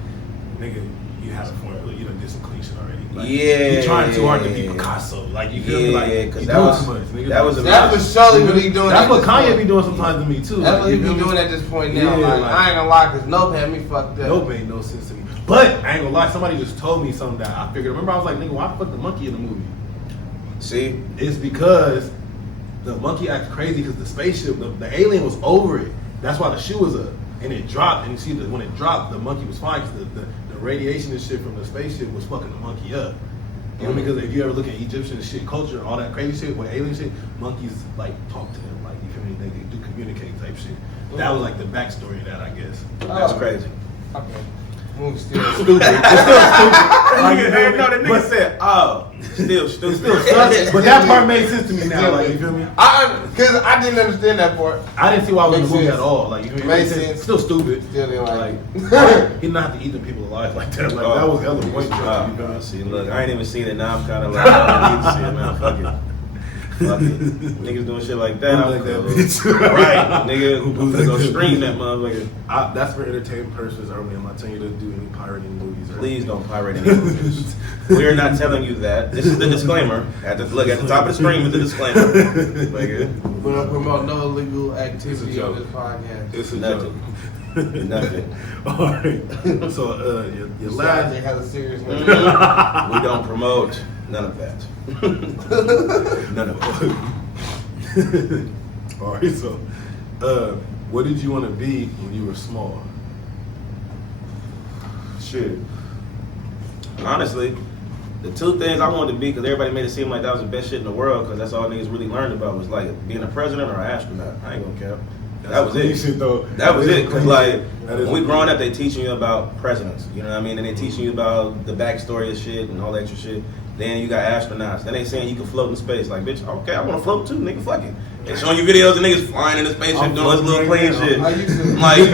nigga, you have a formula. You done did some clean shit already. Like, you're trying too hard to be Picasso. Like, you feel me? Like, because you that was too much, nigga. that was That was surely what he doing. That's what Kanye be doing sometimes to me too. That's like, what he you be feel me? doing at this point now. Yeah, like, like- I ain't gonna lie, cause Nope had me fucked up. Nope made no sense to me. But I ain't gonna lie, somebody just told me something that I figured. Remember, I was like, nigga, why fuck the monkey in the movie? See, It's because the monkey acts crazy because the spaceship, the alien was over it. That's why the shoe was up. And it dropped, and you see that when it dropped, the monkey was fine because the radiation and shit from the spaceship was fucking the monkey up. You know, because if you ever look at Egyptian shit, culture, all that crazy shit with alien shit, monkeys like talk to them, like, you feel me? They do communicate type shit. That was like the backstory of that, I guess. that's crazy. Okay. Movie still Stupid. It's still stupid. Like, you feel me? No, the nigga said, "Oh, still stupid." Still stupid. But that part made sense to me now. Like, you feel me? Cause I didn't understand that part. I didn't see why I was in the Makes movie sense. at all. Like, you feel me? Makes It's sense. Still stupid. Still didn't like Like, he did not have to eat them people alive like that. Like, that was hella point. See, look, I ain't even seen it now. I'm kind of like, I need to see it now. Fuck it. Fuck it. Niggas doing shit like that. Who I'm like that cool. bitch? Right, nigga. I'm gonna go stream that motherfucker. That's for entertainment purposes only. I'm not telling you to do any pirating movies. Or Please don't pirate any movies. We're not telling you that. This is the disclaimer. Look at the top of the screen with the disclaimer. Nigga. We don't promote no illegal activity It's a on joke. this podcast. It's a Nothing. joke. Nothing. All right. So, your Lad last. has a serious We don't promote none of that. None of it. All right. So, what did you want to be when you were small? Shit. Honestly, the two things I wanted to be, because everybody made it seem like that was the best shit in the world, because that's all niggas really learned about was like being a president or an astronaut. I ain't gonna care. That was it. Shit, though. That was it. Because like when we crazy. growing up, they teaching you about presidents. You know what I mean? And they teaching you about the backstory of shit and all that extra shit. Then you got astronauts. Then they saying you can float in space. Like, bitch, okay, I want to float too, nigga. Fuck it. They showing you videos of niggas flying in the spaceship doing this little plane shit. I used to. Like,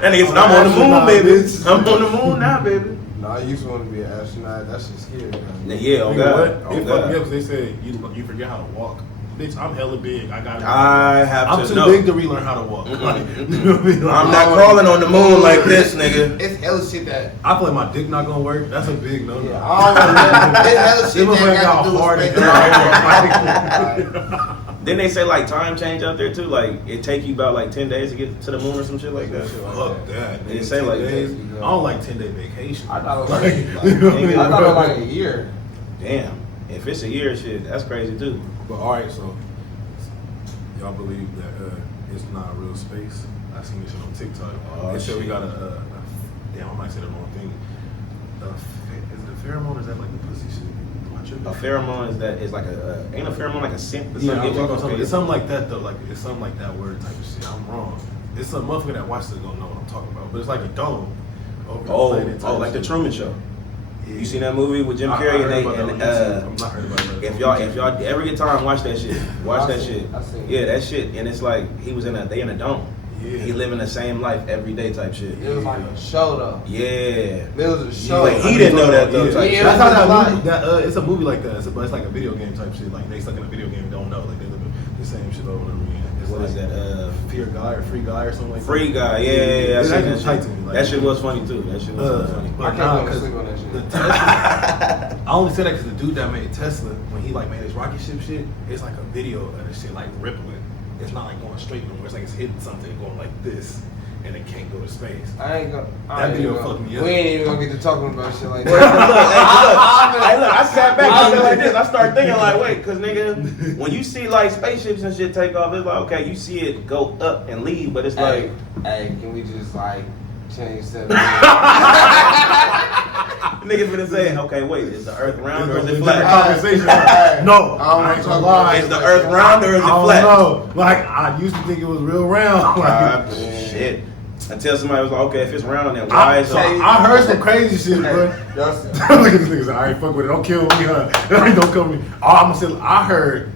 that nigga said, I'm on the moon, baby. I'm on the moon now, baby. No, I used to want to be an astronaut. That shit's scary, man. Yeah, oh You God. know what? Oh It fucked me God. up because they said you forget how to walk. Bitch, I'm hella big. I have I'm to too know. big to relearn how to walk. Like, you know what I mean? Like, I'm not crawling on the moon like this, nigga. It's hella shit that. I feel like my dick not gonna work. That's a big no. Yeah, I don't know. It's hella shit that got to do with space. Then they say like time change out there too. Like it take you about like 10 days to get to the moon or some shit like that. Fuck that. They nigga. say 10 like days. that. I don't like 10-day vacation. I thought it was Like, like, you know what I mean? I thought it was like a year. Damn. If it's a year, shit, that's crazy too. But all right, so y'all believe that it's not real space? I seen this shit on TikTok. Oh, They said we shit. got damn, I might say the wrong thing. Is it a pheromone or is that like the pussy shit? Am I tripping? A pheromone is like ain't a pheromone like a scent? But Yeah, something it's something like that though. Like it's something like that word type of shit. I'm wrong. It's a motherfucker that watches it gonna know what I'm talking about. But it's like a dome over the planet type like the shit. Truman Show. Yeah. You seen that movie with Jim I Carrey? heard And about that on YouTube. I'm not heard about that. if y'all ever get time, watch that shit. Watch I that seen shit. it. I seen it. Yeah, that shit. And it's like they in a dome. Yeah. He living the same life every day type shit. It was like a show though. Yeah. It was a show. But he didn't know that though. Yeah. Type Yeah, shit. That's how it was that movie. like- It's a movie like that. But it's like a video game type shit. Like they stuck in a video game, don't know. Like they live the same shit over and over again. It's What like is that? Fear Guy or Free Guy or something like that. Free Guy. Yeah. I It's seen actually that tight shit. to me. Like, That shit was funny too. That shit was so funny. I But can't nah, go to 'cause sleep on that shit. the Tesla, I only say that because the dude that made Tesla, when he like made his rocket ship, it's like a video of the shit like rippling. It's not like going straight nowhere. It's like it's hitting something and going like this, and it can't go to space. I ain't gonna. That video fucked me up. We ain't even gonna get to talking about shit like Look, that. I sat back and like this. I started thinking like, wait, cause nigga, when you see like spaceships and shit take off, it's like okay, you see it go up and leave, but it's like Hey, can we just like change that? niggas gonna say, okay, wait, is the Earth round or is it Different flat? conversation. No, I don't I wanna ain't talk gonna about lie. Is the Earth round or is it I don't flat? know. Like I used to think it was real round. Like, Shit. Until somebody was like, okay, if it's round, then why is it? I heard some crazy shit, bro. Yes. Look at this nigga say, I ain't fuck with it. Don't kill me, huh? Don't kill me. All I'm gonna say, I heard,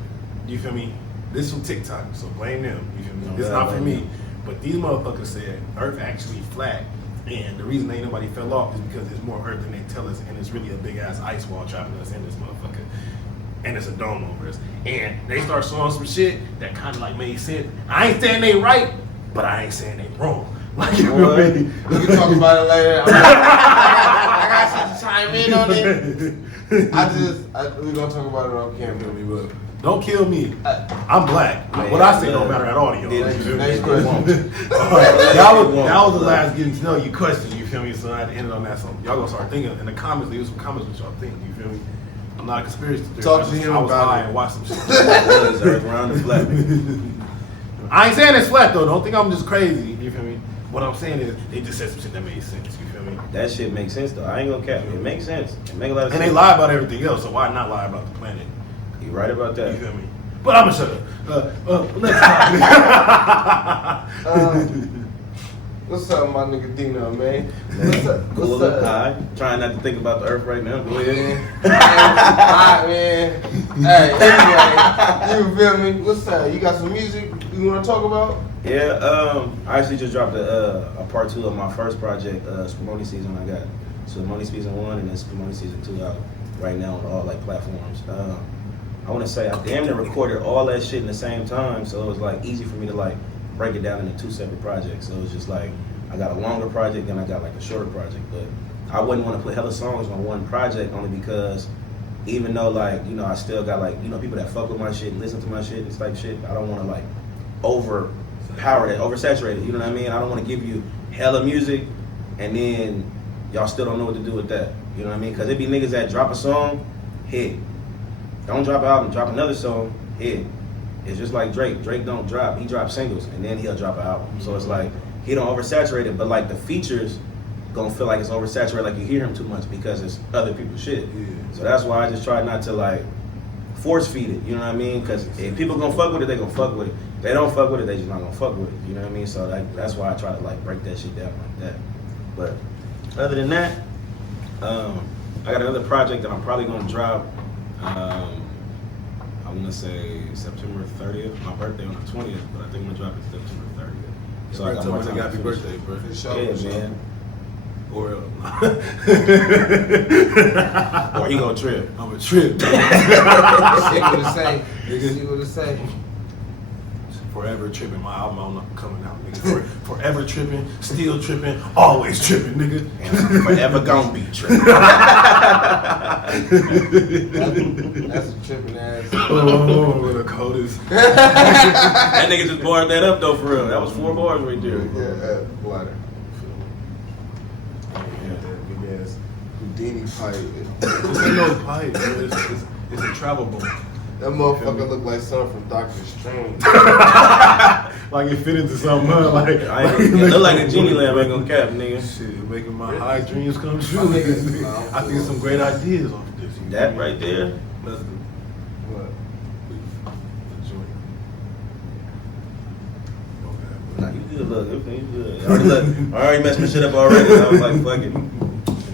you feel me? This is from TikTok, so blame them. You feel me? No, This is yeah, not for blame me. them. But these motherfuckers said Earth actually flat. And the reason ain't nobody fell off is because there's more Earth than they tell us, and it's really a big ass ice wall trapping us in this motherfucker. And it's a dome over us. And they start showing some shit that kind of like made sense. I ain't saying they right, but I ain't saying they wrong. Like, you know what I mean? We can talk about it later. I got shit to chime in on it. We gonna talk about it on camera. But don't kill me. I'm black. Man, What I say don't matter at all to y'all. Next question. That was the last getting to know you question, you feel me? So I had to end it on that. So y'all gonna start thinking in the comments, leave some comments what y'all think, you feel me? I'm not a conspiracy theorist. Talk to him I was about high it. and watched some shit. Is the Earth round or flat? I ain't saying it's flat though. Don't think I'm just crazy, you feel me? What I'm saying is they just said some shit that made sense, you feel me? That shit makes sense though. I ain't gonna cap. It makes sense. It make a lot of And sense. they lie about everything else, so why not lie about the planet? You right about You that. feel me? But I'm gonna shut up. Let's talk. What's up, my nigga Dino, man? What's up? Cool. What's up? Alright. Trying not to think about the Earth right now. Go ahead. Alright, man. Hey, anyway, you feel me? What's up? You got some music you wanna talk about? Yeah, I actually just dropped a part 2 of my first project, Spumoni Season. I got Spumoni Season 1 and then Spumoni Season 2 out right now on all like platforms. I want to say I damn near recorded all that shit in the same time, so it was like easy for me to like break it down into 2 separate projects. So it was just like I got a longer project, then I got like a shorter project. But I wouldn't want to put hella songs on one project only because even though like, you know, I still got like, you know, people that fuck with my shit and listen to my shit and type shit, I don't want to like overpower it, oversaturate it, you know what I mean? I don't want to give you hella music and then y'all still don't know what to do with that, you know what I mean? Because it be niggas that drop a song, hit. Don't drop an album, drop another song, hit. It's just like Drake. Drake don't drop, he drops singles and then he'll drop an album. So it's like, he don't oversaturate it, but like the features gonna feel like it's oversaturated, like you hear him too much because it's other people's shit. Yeah. So that's why I just try not to like force feed it, you know what I mean? Because if people gonna fuck with it, they gonna fuck with it. If they don't fuck with it, they just not gonna fuck with it, you know what I mean? So that's why I try to like break that shit down like that. But other than that, I got another project that I'm probably gonna drop. I'm gonna say September 30th. My birthday on the 20th, but I think I'm gonna drop it September 30th. So I got more time. Happy birthday, bro. Yeah, man. Or Or he gonna trip. I'm a trip. See what it say. See what it say. Forever tripping. My album I'm not coming out, nigga. Forever tripping, still tripping, always tripping, nigga. And forever gonna be tripping. That's a tripping ass. Oh, the coldest. That nigga just barred that up though, for real. That was 4 bars right there. Yeah, bladder. Big ass Houdini pipe. This ain't no pipe, man. It's a travel boat. That motherfucker look like something from Doctor Strange. Like it fit into something, huh? Like It look like a genie lamp, ain't gonna cap, nigga. shit, making my high dreams come true. I think some great ideas off this. That right there. Let's do. What? Nah, you good, look. Everything you good. I already messed my shit up already. I was like, fuck it.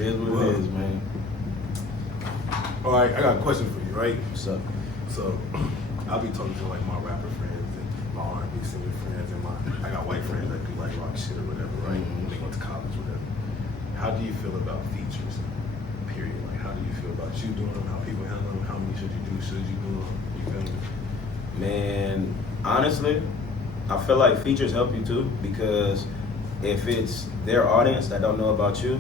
It is what it is, man. All right, I got a question for you, right? What's up? So, I'll be talking to like my rapper friends and my R&B singer friends and I got white friends that do like rock shit or whatever, right? They went to college, whatever. How do you feel about features? Period. Like, how do you feel about you doing them? How people handle them? How many should you do? Should you do them? You feel me? Man, honestly, I feel like features help you too, because if it's their audience that don't know about you,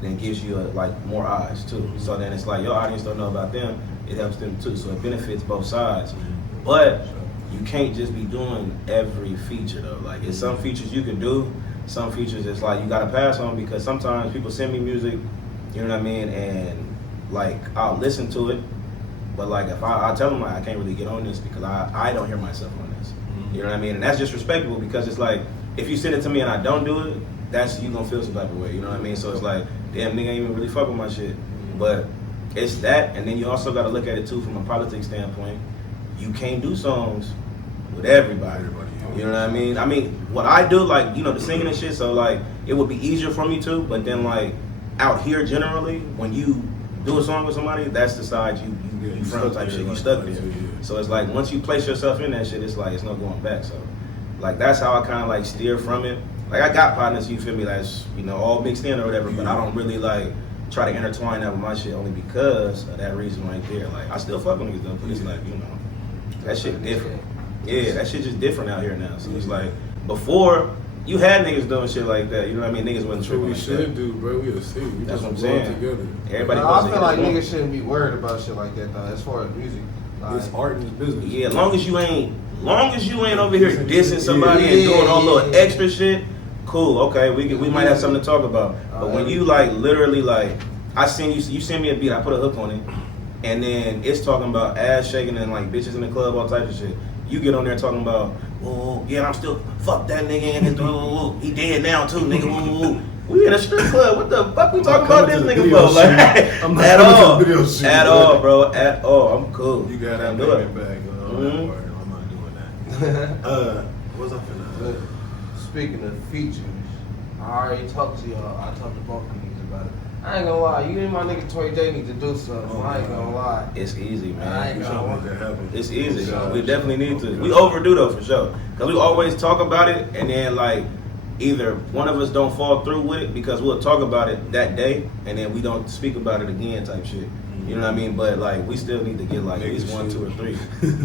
then it gives you like more eyes too. So then it's like your audience don't know about them, it helps them too. So it benefits both sides. But you can't just be doing every feature though. Like it's some features you can do, some features it's like you gotta pass on, because sometimes people send me music, you know what I mean, and like I'll listen to it, but like if I tell them like, I can't really get on this because I don't hear myself on this. You know what I mean? And that's disrespectful, because it's like if you send it to me and I don't do it, that's you gonna feel some type of way. You know what I mean? So it's like, damn, nigga ain't even really fuck with my shit. But it's that, and then you also gotta look at it too from a politics standpoint. You can't do songs with everybody. You know what I mean? I mean, what I do, like, you know, the singing and shit, so like it would be easier for me too, but then like out here generally, when you do a song with somebody, that's the side you from type shit, you stuck there. So it's like once you place yourself in that shit, it's like it's no going back. So like that's how I kinda like steer from it. Like I got partners, you feel me, that's, you know, all mixed in or whatever, but I don't really like try to intertwine that with my shit only because of that reason right there. Like I still fuck with niggas though, but it's like, you know, that shit different. Yeah, that shit just different out here now. So it's like before you had niggas doing shit like that, you know what I mean? Niggas wasn't tripping. We like should that. do, bro. We see. We That's just what I'm blow saying. together. Everybody I goes feel like together. niggas shouldn't be worried about shit like that though, as far as music. Like, It's art and it's business. Yeah, long as you ain't over here dissing somebody and doing all little extra shit, cool, okay, we might have something to talk about. But when you like literally like I send you send me a beat, I put a hook on it, and then it's talking about ass shaking and like bitches in the club, all types of shit. You get on there talking about, oh yeah, I'm still fuck that nigga and he dead now too, nigga. We in a strip club. What the fuck we talking about this nigga for? Like, I'm not at coming all, to the video shoot, at all, bro, at all. I'm cool. You got that do it. back. Mhm. I'm not doing that. What's up in But speaking of features, I already talked to y'all. I talked to both of niggas about it. I ain't gonna lie, you and my nigga Toy J need to do something. Oh, I ain't gonna lie. It's easy, I man. ain't You gonna should lie. make that happen. It's easy. Yeah. We definitely need to. We overdo though for sure, cause we always talk about it, and then like either one of us don't fall through with it because we'll talk about it that day, and then we don't speak about it again, type shit. You know what I mean? But like we still need to get like at least 1, 2, or 3,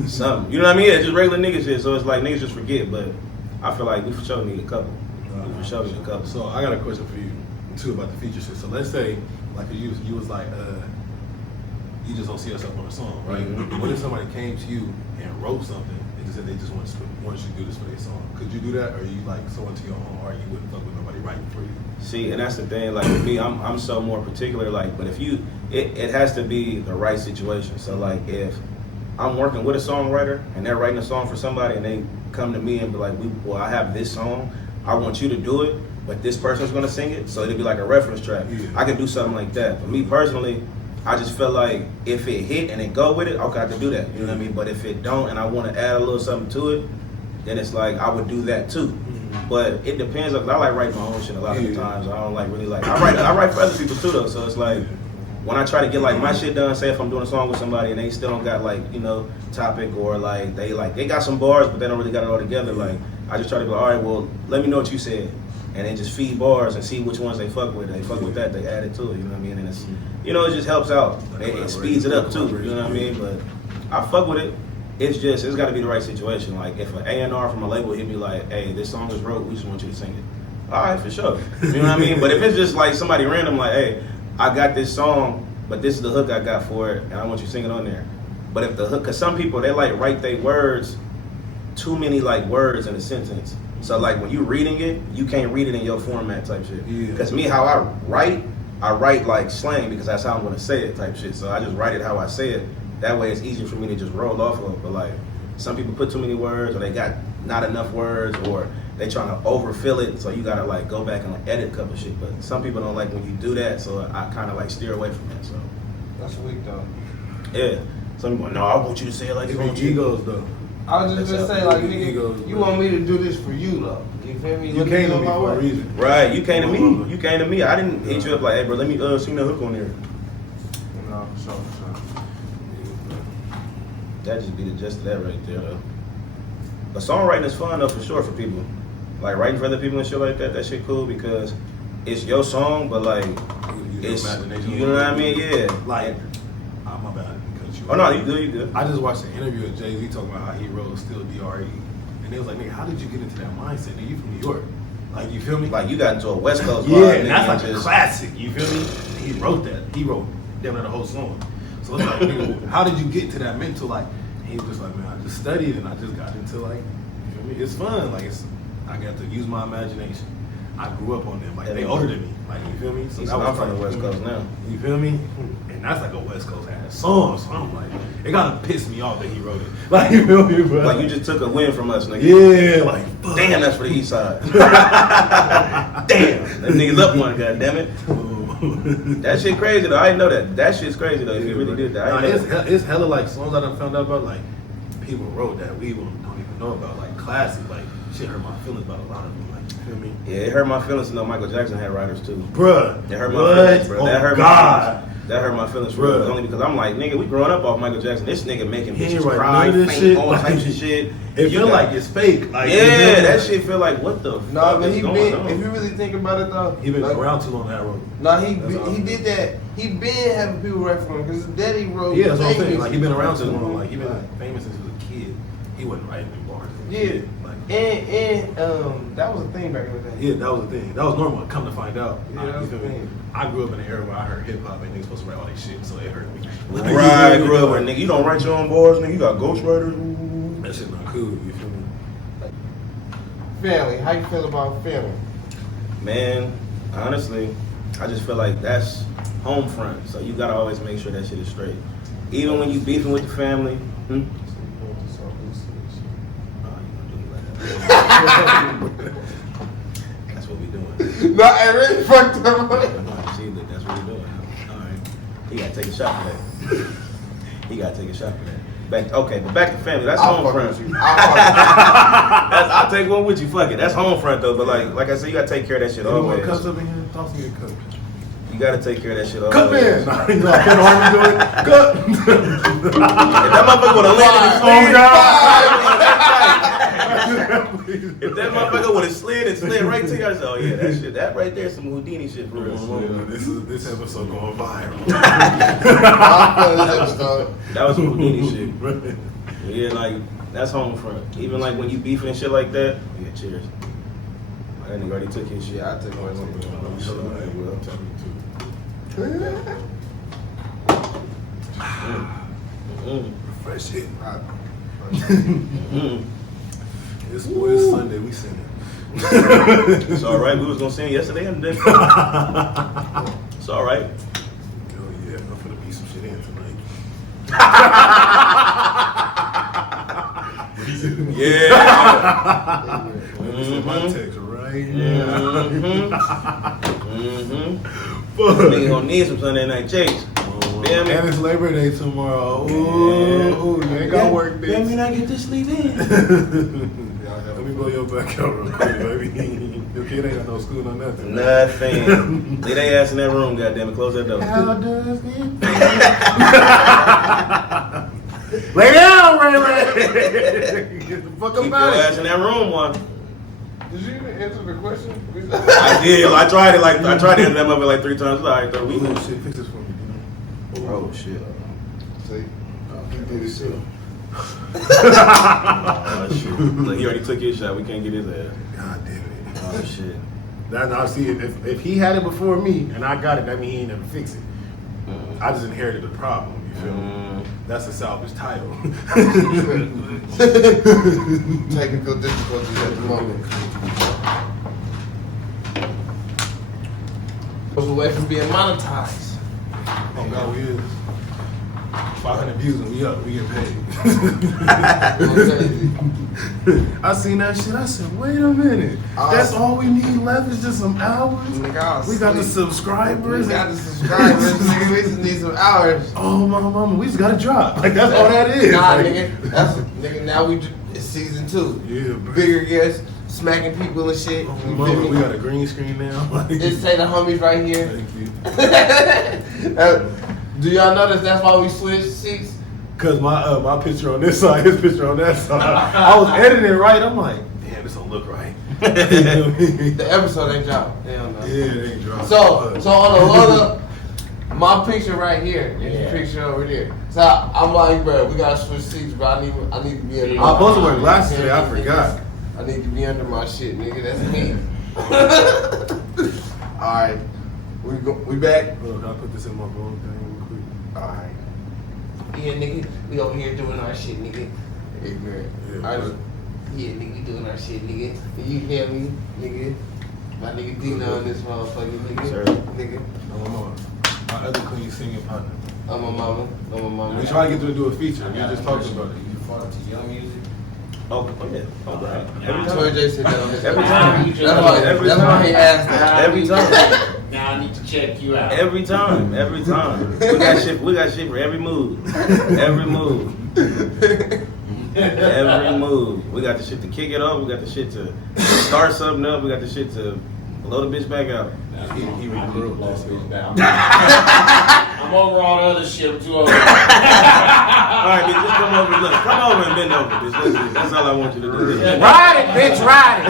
something. You know what I mean? It's just regular nigga shit. So it's like niggas just forget, but I feel like we for sure need a couple. We for sure need a couple. So I got a question for you too about the feature shit. So let's say like you was like you just don't see yourself on a song, right? Mhm. What if somebody came to you and wrote something and just said they just want you to do this for their song? Could you do that, or are you like so into your own heart you wouldn't fuck with nobody writing for you? See, and that's the thing. Like with me, I'm so more particular. Like, but if you, it has to be the right situation. So like, if I'm working with a songwriter and they're writing a song for somebody, and they come to me and be like, "Well, I have this song. I want you to do it, but this person's gonna sing it, so it'll be like a reference track. Yeah. I can do something like that. But me personally, I just feel like if it hit and it go with it, okay, I can do that. You know what I mean? But if it don't and I want to add a little something to it, then it's like I would do that too. But it depends. I like writing my own shit a lot of the times. I don't like really like I write for other people too though. So it's like when I try to get like my shit done, say if I'm doing a song with somebody and they still don't got like, you know, topic or like they got some bars but they don't really got it all together, like I just try to be like, all right, well, let me know what you said. And then just feed bars and see which ones they fuck with. They fuck with that, they add it to it, you know what I mean? And it's, you know, it just helps out. It speeds it up too, you know what I mean? But I fuck with it. It's just, it's gotta be the right situation. Like if an A&R from a label hit me like, hey, this song is wrote, we just want you to sing it. All right, for sure. You know what I mean? But if it's just like somebody random like, hey, I got this song, but this is the hook I got for it, and I want you to sing it on there. But if the hook, cause some people, they like write their words, too many like words in a sentence. So like when you reading it, you can't read it in your format type shit. Yeah. Cause me, how I write like slang because that's how I'm gonna say it type shit. So I just write it how I say it. That way it's easier for me to just roll off of. But like some people put too many words, or they got not enough words, or they trying to overfill it. So you gotta like go back and like edit a couple shit. But some people don't like when you do that. So I kind of like steer away from that. So That's weak though. yeah. Some people, no, I want you to say it like this. Even egos though. I was just gonna say, like, nigga, Egos, you bro. want me to do this for you, though. You feel me? You Let me came do to me my for a work. reason. Right, you came to me. You came to me. I didn't hit you up like, hey, bro, let me sing the hook on there. No, for sure. That just be the gist of that right there, though. But songwriting is fun, though, for sure, for people. Like, writing for other people and shit like that shit cool because it's your song, but, like, it's, you know what I mean? Yeah. Like, my bad. Oh, no, you good, you good. I just watched an interview with Jay-Z talking about how he wrote Still D.R.E. And they was like, nigga, how did you get into that mindset? Nigga, you from New York. Like, you feel me? Like, you got into a West Coast yeah, vibe, and nigga, that's like and a classic, you feel me? And he wrote that. He wrote damn near the whole song. So it's like, nigga, how did you get to that mental, like, he was just like, man, I just studied and I just got into, like, you feel me? It's fun. Like, I got to use my imagination. I grew up on them. Like, they older than me. Like, you feel me? So that I'm was from the like, West Coast now. You feel me? And that's like a West Coast ass song. So I'm like, it kind of pissed me off that he wrote it. Like, you feel me, bro? Like, you just took a win from us, nigga. Yeah, like, fuck. Damn, that's for the East Side. Damn, that nigga's up one, goddammit. That shit crazy, though. I didn't know that. That shit's crazy, though, if you really did that. I didn't know that. It's hella like songs I done found out about, like, people wrote that we don't even know about, like, classic, like, shit hurt my feelings about a lot of them, like, you feel me? Yeah, it hurt my feelings to know Michael Jackson had writers, too. Bruh, It hurt my feelings, bro. Oh, That hurt my God. feelings. That hurt my feelings for Bruh. real. Only because I'm like, nigga, we growing up off Michael Jackson. This nigga making He ain't bitches write cry, none of this faint, shit. all types of shit. It You feel got- like it's fake. Like, yeah, that shit feel like, what the No, fuck but is he going been, on? if you really think about it, though. He been like, around too long that road. No, That's all. he did that. He been having people write for him because his daddy wrote. Yeah, that's what I'm saying. Famous. Like, he been around too long. Like, he been famous since he was a kid. He wasn't writing any bars. Yeah, Like, and that was a thing back in the day. yeah, that was the thing. That was normal. Come to find out. Yeah, that was You feel the me? thing. I grew up in an era where I heard hip hop and niggas supposed to write all this shit, so it hurt me. Like, Right, you grew know, up where nigga, you don't write your own bars, nigga. You got ghostwriters. that shit not cool. You feel me? Family, how you feel about family? Man, honestly, I just feel like that's home front. So you gotta always make sure that shit is straight. Even when you beefing with the family. Oh, you gonna do me like that. That's what we doing. No, I really fucked up. No, see, that's what we doing. All right. He gotta take a shot for that. He gotta take a shot for that. But back to family. That's I'll home fuck front. with you. I'll I'll take one with you. Fuck it. That's home front though. But like I said, you gotta take care of that shit Anyone always. comes up in here, toss me a cup. You gotta take care of that shit always. Come in. Nah, you know, I can't hardly do it. Cut. If that motherfucker would have landed and slid, if that motherfucker would have slid and slid right to you, I said, oh yeah, that shit, that right there is some Houdini shit for real. This episode going viral. That was some Houdini shit. Yeah, like, that's home front. Even like when you beefing and shit like that, yeah, cheers. That nigga already took his shit. I took my Fresh hit. Mm. This boy is Sunday. We send it. It's alright. We was gonna sing yesterday and today. It's alright. Oh yeah, I'm finna beat some shit in tonight. Yeah. This is my text right Nigga gonna need some Sunday night chase. And it's Labor Day tomorrow. Ooh, you ain't got work, bitch. That mean I get to sleep in. Let me blow your back out real quick, baby. Your kid ain't got no school, no nothing. Nothing. Leave they ass in that room, goddammit. Close that door. How does it feel? Lay down, Ray Ray. Get the fuck Keep up your out ass in that room, one. Did you even answer the question? I did. I tried it like 3 times. Like, though, we. Oh shit, fix this for me. Oh shit. See, he did it too. Oh shit. Look, he already took his shot. We can't get his ass. God damn it. Oh shit. Now see, if he had it before me and I got it, that means he ain't never fix it. I just inherited the problem. You feel me? That's a salvage title. Technical difficulties at the moment. Was away from being monetized. Oh God, we is 500 views and we up, we get paid. I seen that shit. I said, wait a minute. That's all we need left is just some hours. Nigga, We got the subscribers. We got the subscribers. Nigga, we just need some hours. Oh my mama, we just gotta drop. Like that's all that is. Nah, Like, nigga. Nigga. Now it's season 2. Yeah, bro. Bigger guests, smacking people and shit. Oh, You mama, feel we me? got a green screen now. Like, It's say the homies right here. thank you. Do y'all notice that's why we switched seats? Cause my picture on this side, his picture on that side. I was editing it right. I'm like, damn, this don't look right. The episode ain't dropped. Damn no. Yeah, it ain't dropped. So on the loader, my picture right here and the picture over there. So I'm like, bro, we gotta switch seats, bro. I need to be under. I was supposed to wear glasses today. I forgot. I need to be under my shit, nigga. That's me. All right, we back. Look, I put this in my phone thing real quick. All right. Yeah, nigga, we over here doing our shit, nigga. Ignorant. Yeah, Yeah, nigga, we doing our shit, nigga. You hear me, nigga? My nigga Dino on this motherfucker, nigga. Sir. Nigga. I'm my other clean singing partner. I'm my mama. We try to get them to do a feeture. We just talked about it. You fall into young music. Oh yeah. Oh, right. Every time Jay said that on his Every episode. time. That's why he asked that. Every time. Now I need to check you out. Every time. We got shit for every move. Every move. Every move. We got the shit to kick it off. We got the shit to start something up. We got the shit to blow the bitch back out. He read the room. I'm over all the other shit. I'm too old. All right, bitch, just come over. Look, come over and bend over, bitch. That's all I want you to do. Ride it, bitch, ride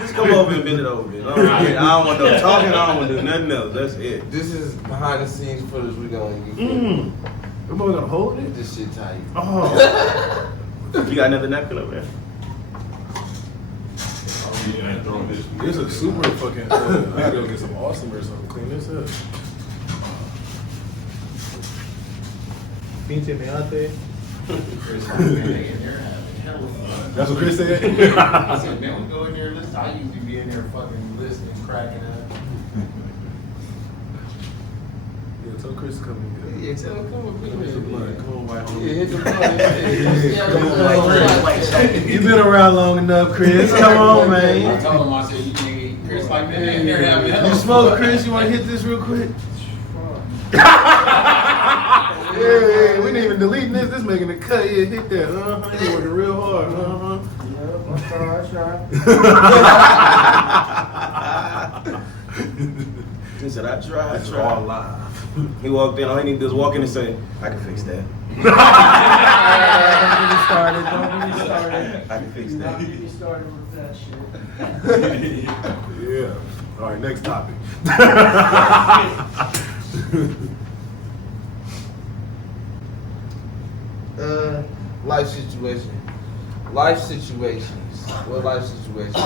Just come over and bend it over, bitch. I don't want no talking. I don't want to do nothing else. That's it. it. This is behind the scenes footage we gonna use. Am I gonna hold it? This shit tight. Oh. You got another napkin over there? This is super fucking. I gotta go get some awesome or something. Clean this up. Pinche meate. That's what Chris said. I said, man, we go in there and listen. I usually be in there fucking listening, cracking up. Yeah, tell Chris to come in here. Yeah, tell him come up Hit the here. blood. Come on, white Yeah, homie. hit the button. You've been around long enough, Chris. Come on, I man. told him, I said, you nigga, Chris like that in there having You smoke, Chris? You want to hit this real quick? Yeah, we didn't even delete this. This making a cut. Yeah, hit that. You working real hard. He said, I tried. It's all live. He walked in. All he need to do is walk in and say, I can fix that. Don't get me started. I can fix Don't that. get me started with that shit. Yeah. All right, next topic. Life situation. Life situations. What life situations?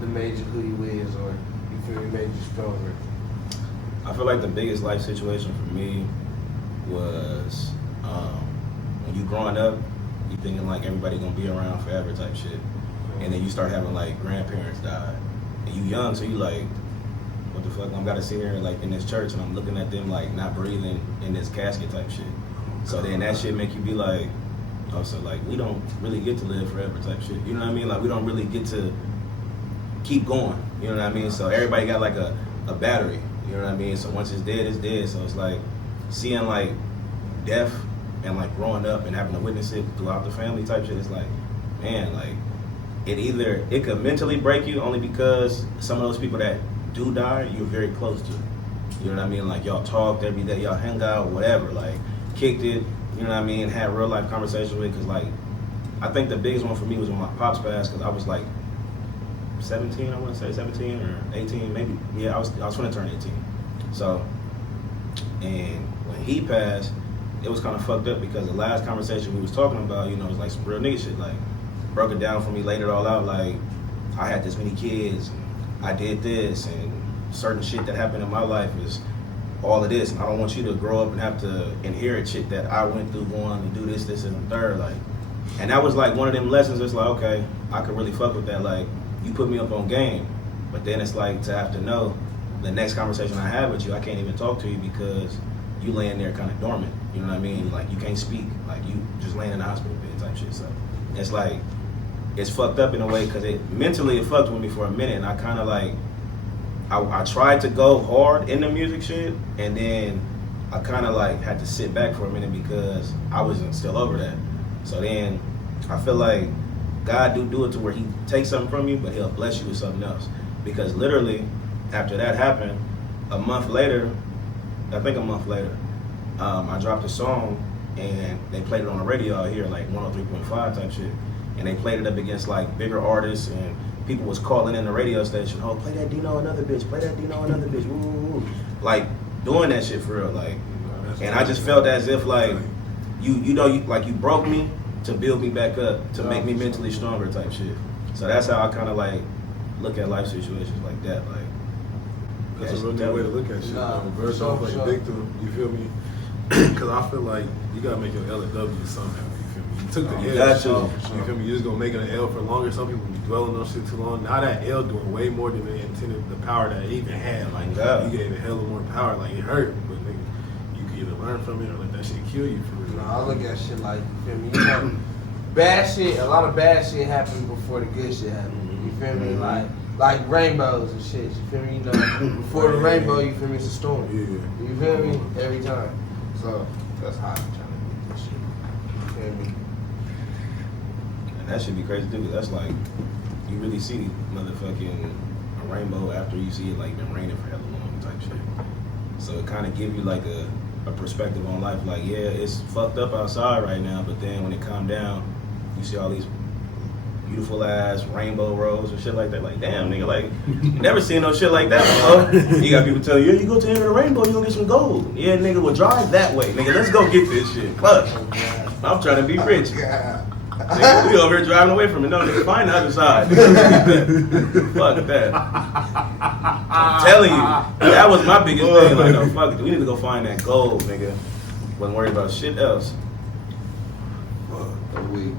The major who you is, or you feel you made you stronger. I feel like the biggest life situation for me was when you growing up, you thinking like everybody gonna be around forever type shit, and then you start having like grandparents die, and you young, so you like, what the fuck? I'm gotta sit here like in this church, and I'm looking at them like not breathing in this casket type shit. So then that shit make you be like, Also, like, we don't really get to live forever type shit. You know what I mean? Like, we don't really get to keep going. You know what I mean? So everybody got like a battery. You know what I mean? So once it's dead, it's dead. So it's like seeing like death and like growing up and having to witness it throughout the family type shit. It's like, man, like it could mentally break you only because some of those people that do die, you're very close to. You know what I mean? Like y'all talked every day, y'all hang out, whatever. Like kicked it. You know what I mean? Had real life conversations with. Cause like I think the biggest one for me was when my pops passed. Cause I was like 17, I want to say 17 or 18, maybe. Yeah, I was going to turn 18. So, and when he passed, it was kind of fucked up because the last conversation we was talking about, you know, was like some real nigga shit. Like, broke it down for me, laid it all out. Like, I had this many kids, I did this, and certain shit that happened in my life is all of this. And I don't want you to grow up and have to inherit shit that I went through going to do this, and the third. Like, and that was like one of them lessons. It's like, okay, I could really fuck with that. Like, you put me up on game, but then it's like to have to know the next conversation I have with you, I can't even talk to you because you laying there kind of dormant. You know what I mean? Like you can't speak, like you just laying in the hospital bed type shit. So it's like it's fucked up in a way because it fucked with me for a minute, and I kind of like I tried to go hard in the music shit, and then I kind of like had to sit back for a minute because I wasn't still over that. So then I feel like God do it to where he takes something from you, but he'll bless you with something else. Because literally, after that happened, I think a month later, I dropped a song and they played it on the radio out here, like 103.5 type shit. And they played it up against like bigger artists and people was calling in the radio station, oh, play that Dino another bitch, play that Dino another bitch, woo, woo, woo. Like doing that shit for real, like. And I just felt as if like, you broke me to build me back up, to make me mentally stronger type shit. So that's how I kind of like look at life situations like that. Like that's a real good way to look at shit. Verse off like victim, you feel me? Because I feel like you gotta make your L a W somehow. You feel me? You took the L. Got You feel me? You just gonna make it an L for longer. Some people be dwelling on shit too long. Now that L doing way more than they intended, the power that it even had. Like you gave it hell of more power. Like it hurt, but nigga, you can either learn from it or let that shit kill you. For real. I look at shit like, you feel me? You know, bad shit, a lot of bad shit happened before the good shit happened. You feel me? Like rainbows and shit. You feel me? You know, before the rainbow, you feel me? It's a storm. Yeah. You feel me? Every time. So that's how I'm trying to get this shit. You feel me? And that should be crazy too, because that's like you really see motherfucking a rainbow after you see it like been raining for hella long type shit. So it kind of give you like a perspective on life. Like, yeah, it's fucked up outside right now, but then when it calm down, you see all these beautiful ass rainbow roads and shit like that. Like, damn, nigga, like, you never seen no shit like that before. You got people telling you, yeah, you go to the end of the rainbow, you gonna get some gold. Yeah, nigga, well, drive that way. Nigga, let's go get this shit. Fuck. I'm trying to be rich. Nigga, we over here driving away from it. No, nigga, find the other side. Fuck that. I'm telling you, that was my biggest thing. Like, no, fuck it. We need to go find that gold, nigga. Wasn't worried about shit else. A week.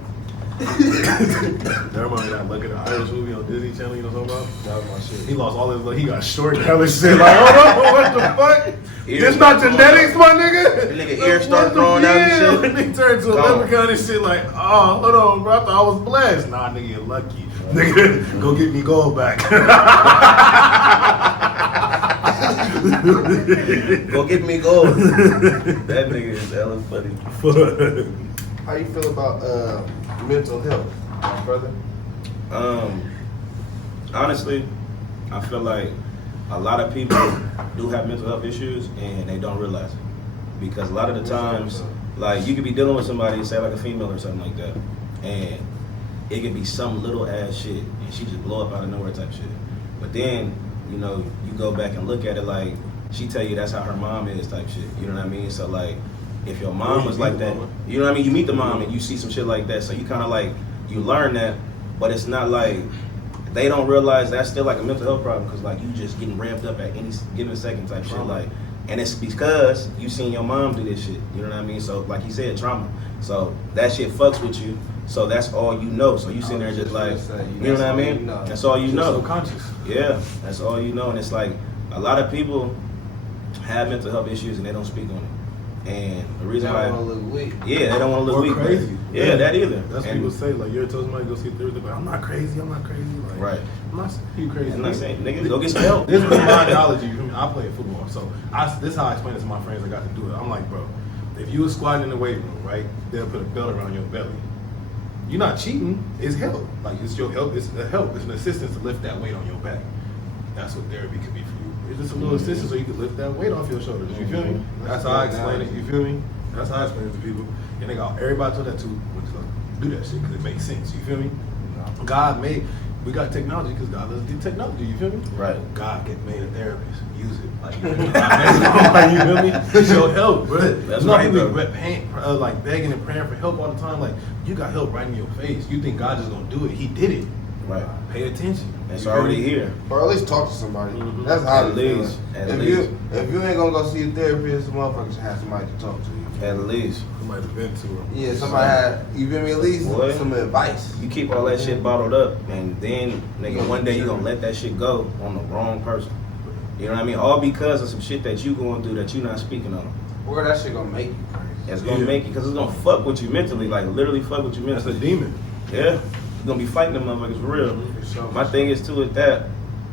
Everybody got look at the Irish movie on Disney Channel, you know what I'm talking about? That was my shit. He lost all his, he got short hella shit. Like, hold on, what the fuck? This not genetics, my nigga? The nigga ear start growing out and shit. Nigga turned to a leprechaun and shit like, oh, hold on, bro, I thought I was blessed. Nah, nigga, you're lucky. Nigga, go get me gold back. Go get me gold. That nigga is hella funny. How you feel about mental health, my brother? Honestly, I feel like a lot of people do have mental health issues and they don't realize it. Because a lot of the times, like, you could be dealing with somebody, say like a female or something like that, and it could be some little ass shit and she just blow up out of nowhere type shit. But then, you know, you go back and look at it like, she tell you that's how her mom is type shit. You know what I mean? So like, if your mom was like that, you know what I mean? You meet the mom and you see some shit like that, so you kind of like, you learn that, but it's not like, they don't realize that's still like a mental health problem, because like you just getting ramped up at any given second type shit. Like, and it's because you seen your mom do this shit, you know what I mean? So like he said, trauma. So that shit fucks with you, so that's all you know. So you sitting there just like, you know what I mean? That's all you know. Subconscious. Yeah, that's all you know. And it's like, a lot of people have mental health issues and they don't speak on it. And the reason They why, don't wanna look weak. yeah, they don't want to look Or weak. crazy. Yeah, that either. That's what And- people say. Like, you ever tell somebody to go see a therapist, but I'm not crazy. I'm not crazy. Like, Right. I'm not saying you crazy. I'm not saying, nigga, go get some help. This is my analogy. I play football, so this is how I explain it to my friends that got to do it. I'm like, bro, if you was squatting in the weight room, right, they'll put a belt around your belly. You're not cheating. It's help. Like, it's your help. It's a help. It's an assistance to lift that weight on your back. That's what therapy could be for you. It's just a little assistance so you can lift that weight off your shoulders. You feel me? That's how I explain it. You feel me? That's how I explain it to people. And they got everybody told that to do that shit because it makes sense. You feel me? We got technology because God loves the technology. You feel me? Right. God made a therapist. Use it. Like, you feel me? It's your help, bro. That's not right, people though. like begging and praying for help all the time. Like, you got help right in your face. You think God just gonna do it? He did it. Right. Pay attention. It's You feel already me? here. Or at least talk to somebody. Mhm. That's how At it feels. least. At If least. you ain't gonna go see a therapist, motherfuckers should have somebody to talk to you. At least. Somebody to vent to him. Yeah, somebody had, you feel me, at least Boy. some advice. You keep all that shit bottled up, and then, nigga, one day you gonna let that shit go on the wrong person. You know what I mean? All because of some shit that you going through that you not speaking on. Or that shit gonna make you crazy. It's gonna Yeah. make you, because it's gonna fuck with you mentally, like literally fuck with you That's a mentally. demon. Yeah. You're gonna be fighting them motherfuckers for real. For sure. My thing is too with that,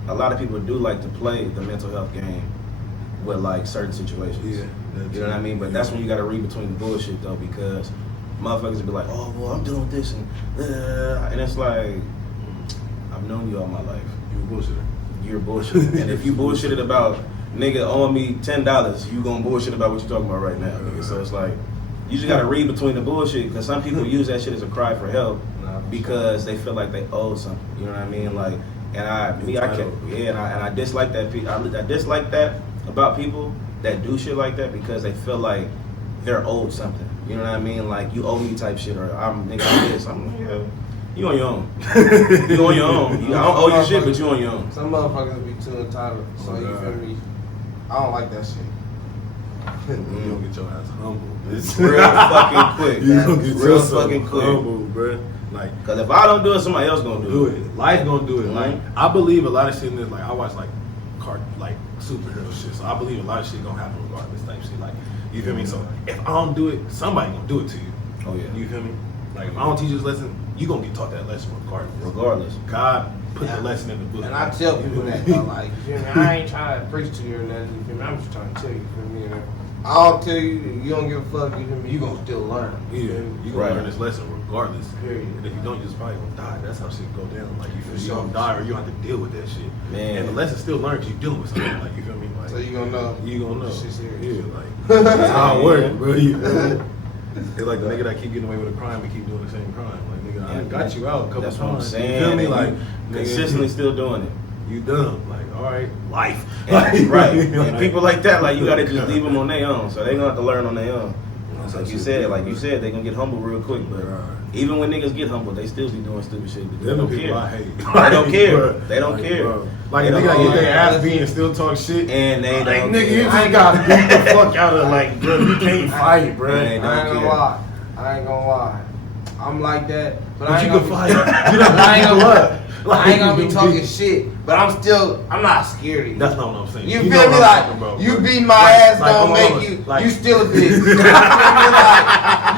a lot of people do like to play the mental health game with like certain situations. Yeah. You know what I mean? But that's when you gotta read between the bullshit though, because motherfuckers will be like, oh well, I'm doing this and it's like, I've known you all my life. You a bullshitter. You're bullshitting. And if you bullshitted about nigga owing me $10, you gonna bullshit about what you're talking about right now, nigga. So it's like, you just gotta read between the bullshit, because some people use that shit as a cry for help because they feel like they owe something. You know what I mean? Like, and I dislike that. I dislike that about people that do shit like that because they feel like they're owed something. You know what I mean? Like, you owe me type shit, or I'm nigga I'm this. I'm like, yeah, you on your own. You on your own. I don't owe you shit, but you on your own. Some motherfuckers be too entitled, so you feel me? I don't like that shit. You don't get your ass humble. It's Real fucking quick. You don't get Real yourself fucking quick. humble, bro. Like, Cause if I don't do it, somebody else gonna do it. Life gonna do it. Like, Mhm. I believe a lot of shit in this. Like, I watch like superhero shit, so I believe a lot of shit gonna happen regardless. Type shit. Like, you feel me? So if I don't do it, somebody gonna do it to you. Oh yeah. You feel me? Like, if I don't teach you this lesson, you gonna get taught that lesson regardless. Regardless. God put the lesson in the book. And I tell people that, though, like, you feel me? I ain't trying to preach to you or nothing, you feel me? I'm just trying to tell you, you feel me? And I'll tell you, you don't give a fuck, you feel me? You gonna still learn. Yeah, you gonna Right. learn this lesson regardless. Period. And if you don't, you're just probably gonna die. That's how shit go down. Like, you feel me? You sure. gonna die or you have to deal with that shit. Man. And the lesson still learned because you're dealing with something. Like, you feel me? Like, So you gonna know. You gonna know. This shit's serious. Yeah, like, that's how it works, bro. You feel me? It's like the nigga that keep getting away with a crime and keep doing the same crime. Like, nigga, I Yeah, got you out a couple That's times. what I'm saying. You feel me? And Like, you nigga, consistently still doing it. you done. Like, all right, life. And, right. Like, And people like that, like, you gotta just leave them on their own. So they gonna have to learn on their own. Like you said, they gonna get humble real quick. But even when niggas get humble, they still be doing stupid shit. Because they Them don't the people care. I hate. They don't care. Bro. They don't Like, care. bro. Like, a They nigga don't that get care. their ass beat and still talk shit. And they Like, don't nigga, care. you just gotta beat the fuck out of, like, bro, you can't fight, bro. They I ain't don't gonna care. lie. I ain't gonna lie. I'm like that, but But I you ain't can gonna fight. be, You don't I ain't have to gonna, what? I ain't gonna be talking shit, but I'm not scared of you. That's not what I'm saying. You know feel what me? I'm Like, talking about, you bro. beat my ass like, don't hold make on, you, like- you still a bitch.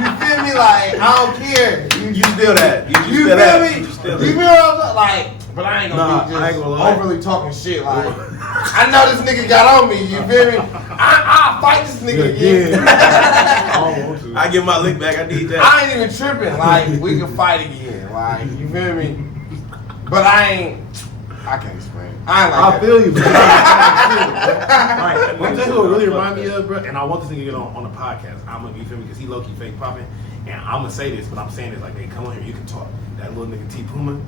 You feel me? Like, I don't care. You still that. You still feel that. me? You still You feel that. what I'm saying? Like, but I ain't gonna Nah, be I ain't just gonna lie. overly talking shit. Like, I know this nigga got on me. You feel me? I'll fight this nigga again. I don't want to. I get my lick back. I need that. I ain't even tripping. Like, we can fight again. Like, you feel me? But I can't explain. I ain't like I that. feel you, bro. Like, what this will really remind me of, bro, and I want this nigga to get on the podcast. I'm gonna be, feel me, because he low-key fake popping. And I'm gonna say this, but I'm saying this like, hey, come on here, you can talk. That little nigga T Puma,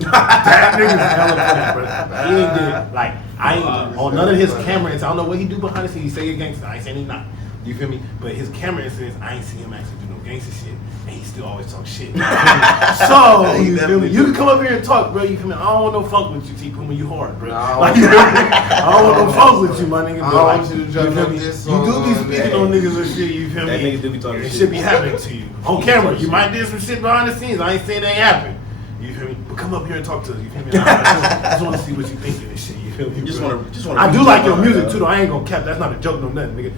that nigga's hella funny, bro. He ain't did, like, I ain't on none of his camera incidents. I don't know what he do behind the scenes. He say he's gangster. I ain't saying he not. You feel me? But his camera incidents, I ain't seen him actually do no gangster shit. And he still always talk shit. So, you feel me? You can come up here and talk, bro. You feel me? I don't want no funk with you, T Puma. You hard, bro. Nah, Like, I don't want no funk with you, my nigga. I But don't like, want you to jump feel up me? this You do be song, speaking man. on niggas and shit, you feel That me? nigga do be talking It shit. should be happening to you. On camera, you might do some shit behind the scenes. I ain't saying that ain't happen. You feel me? But come up here and talk to us. You feel me? I just want to see what you thinking and shit. You feel me? You just bro? wanna I do like your music bro. too, though. I ain't gonna cap. That's not a joke, no nothing, nigga.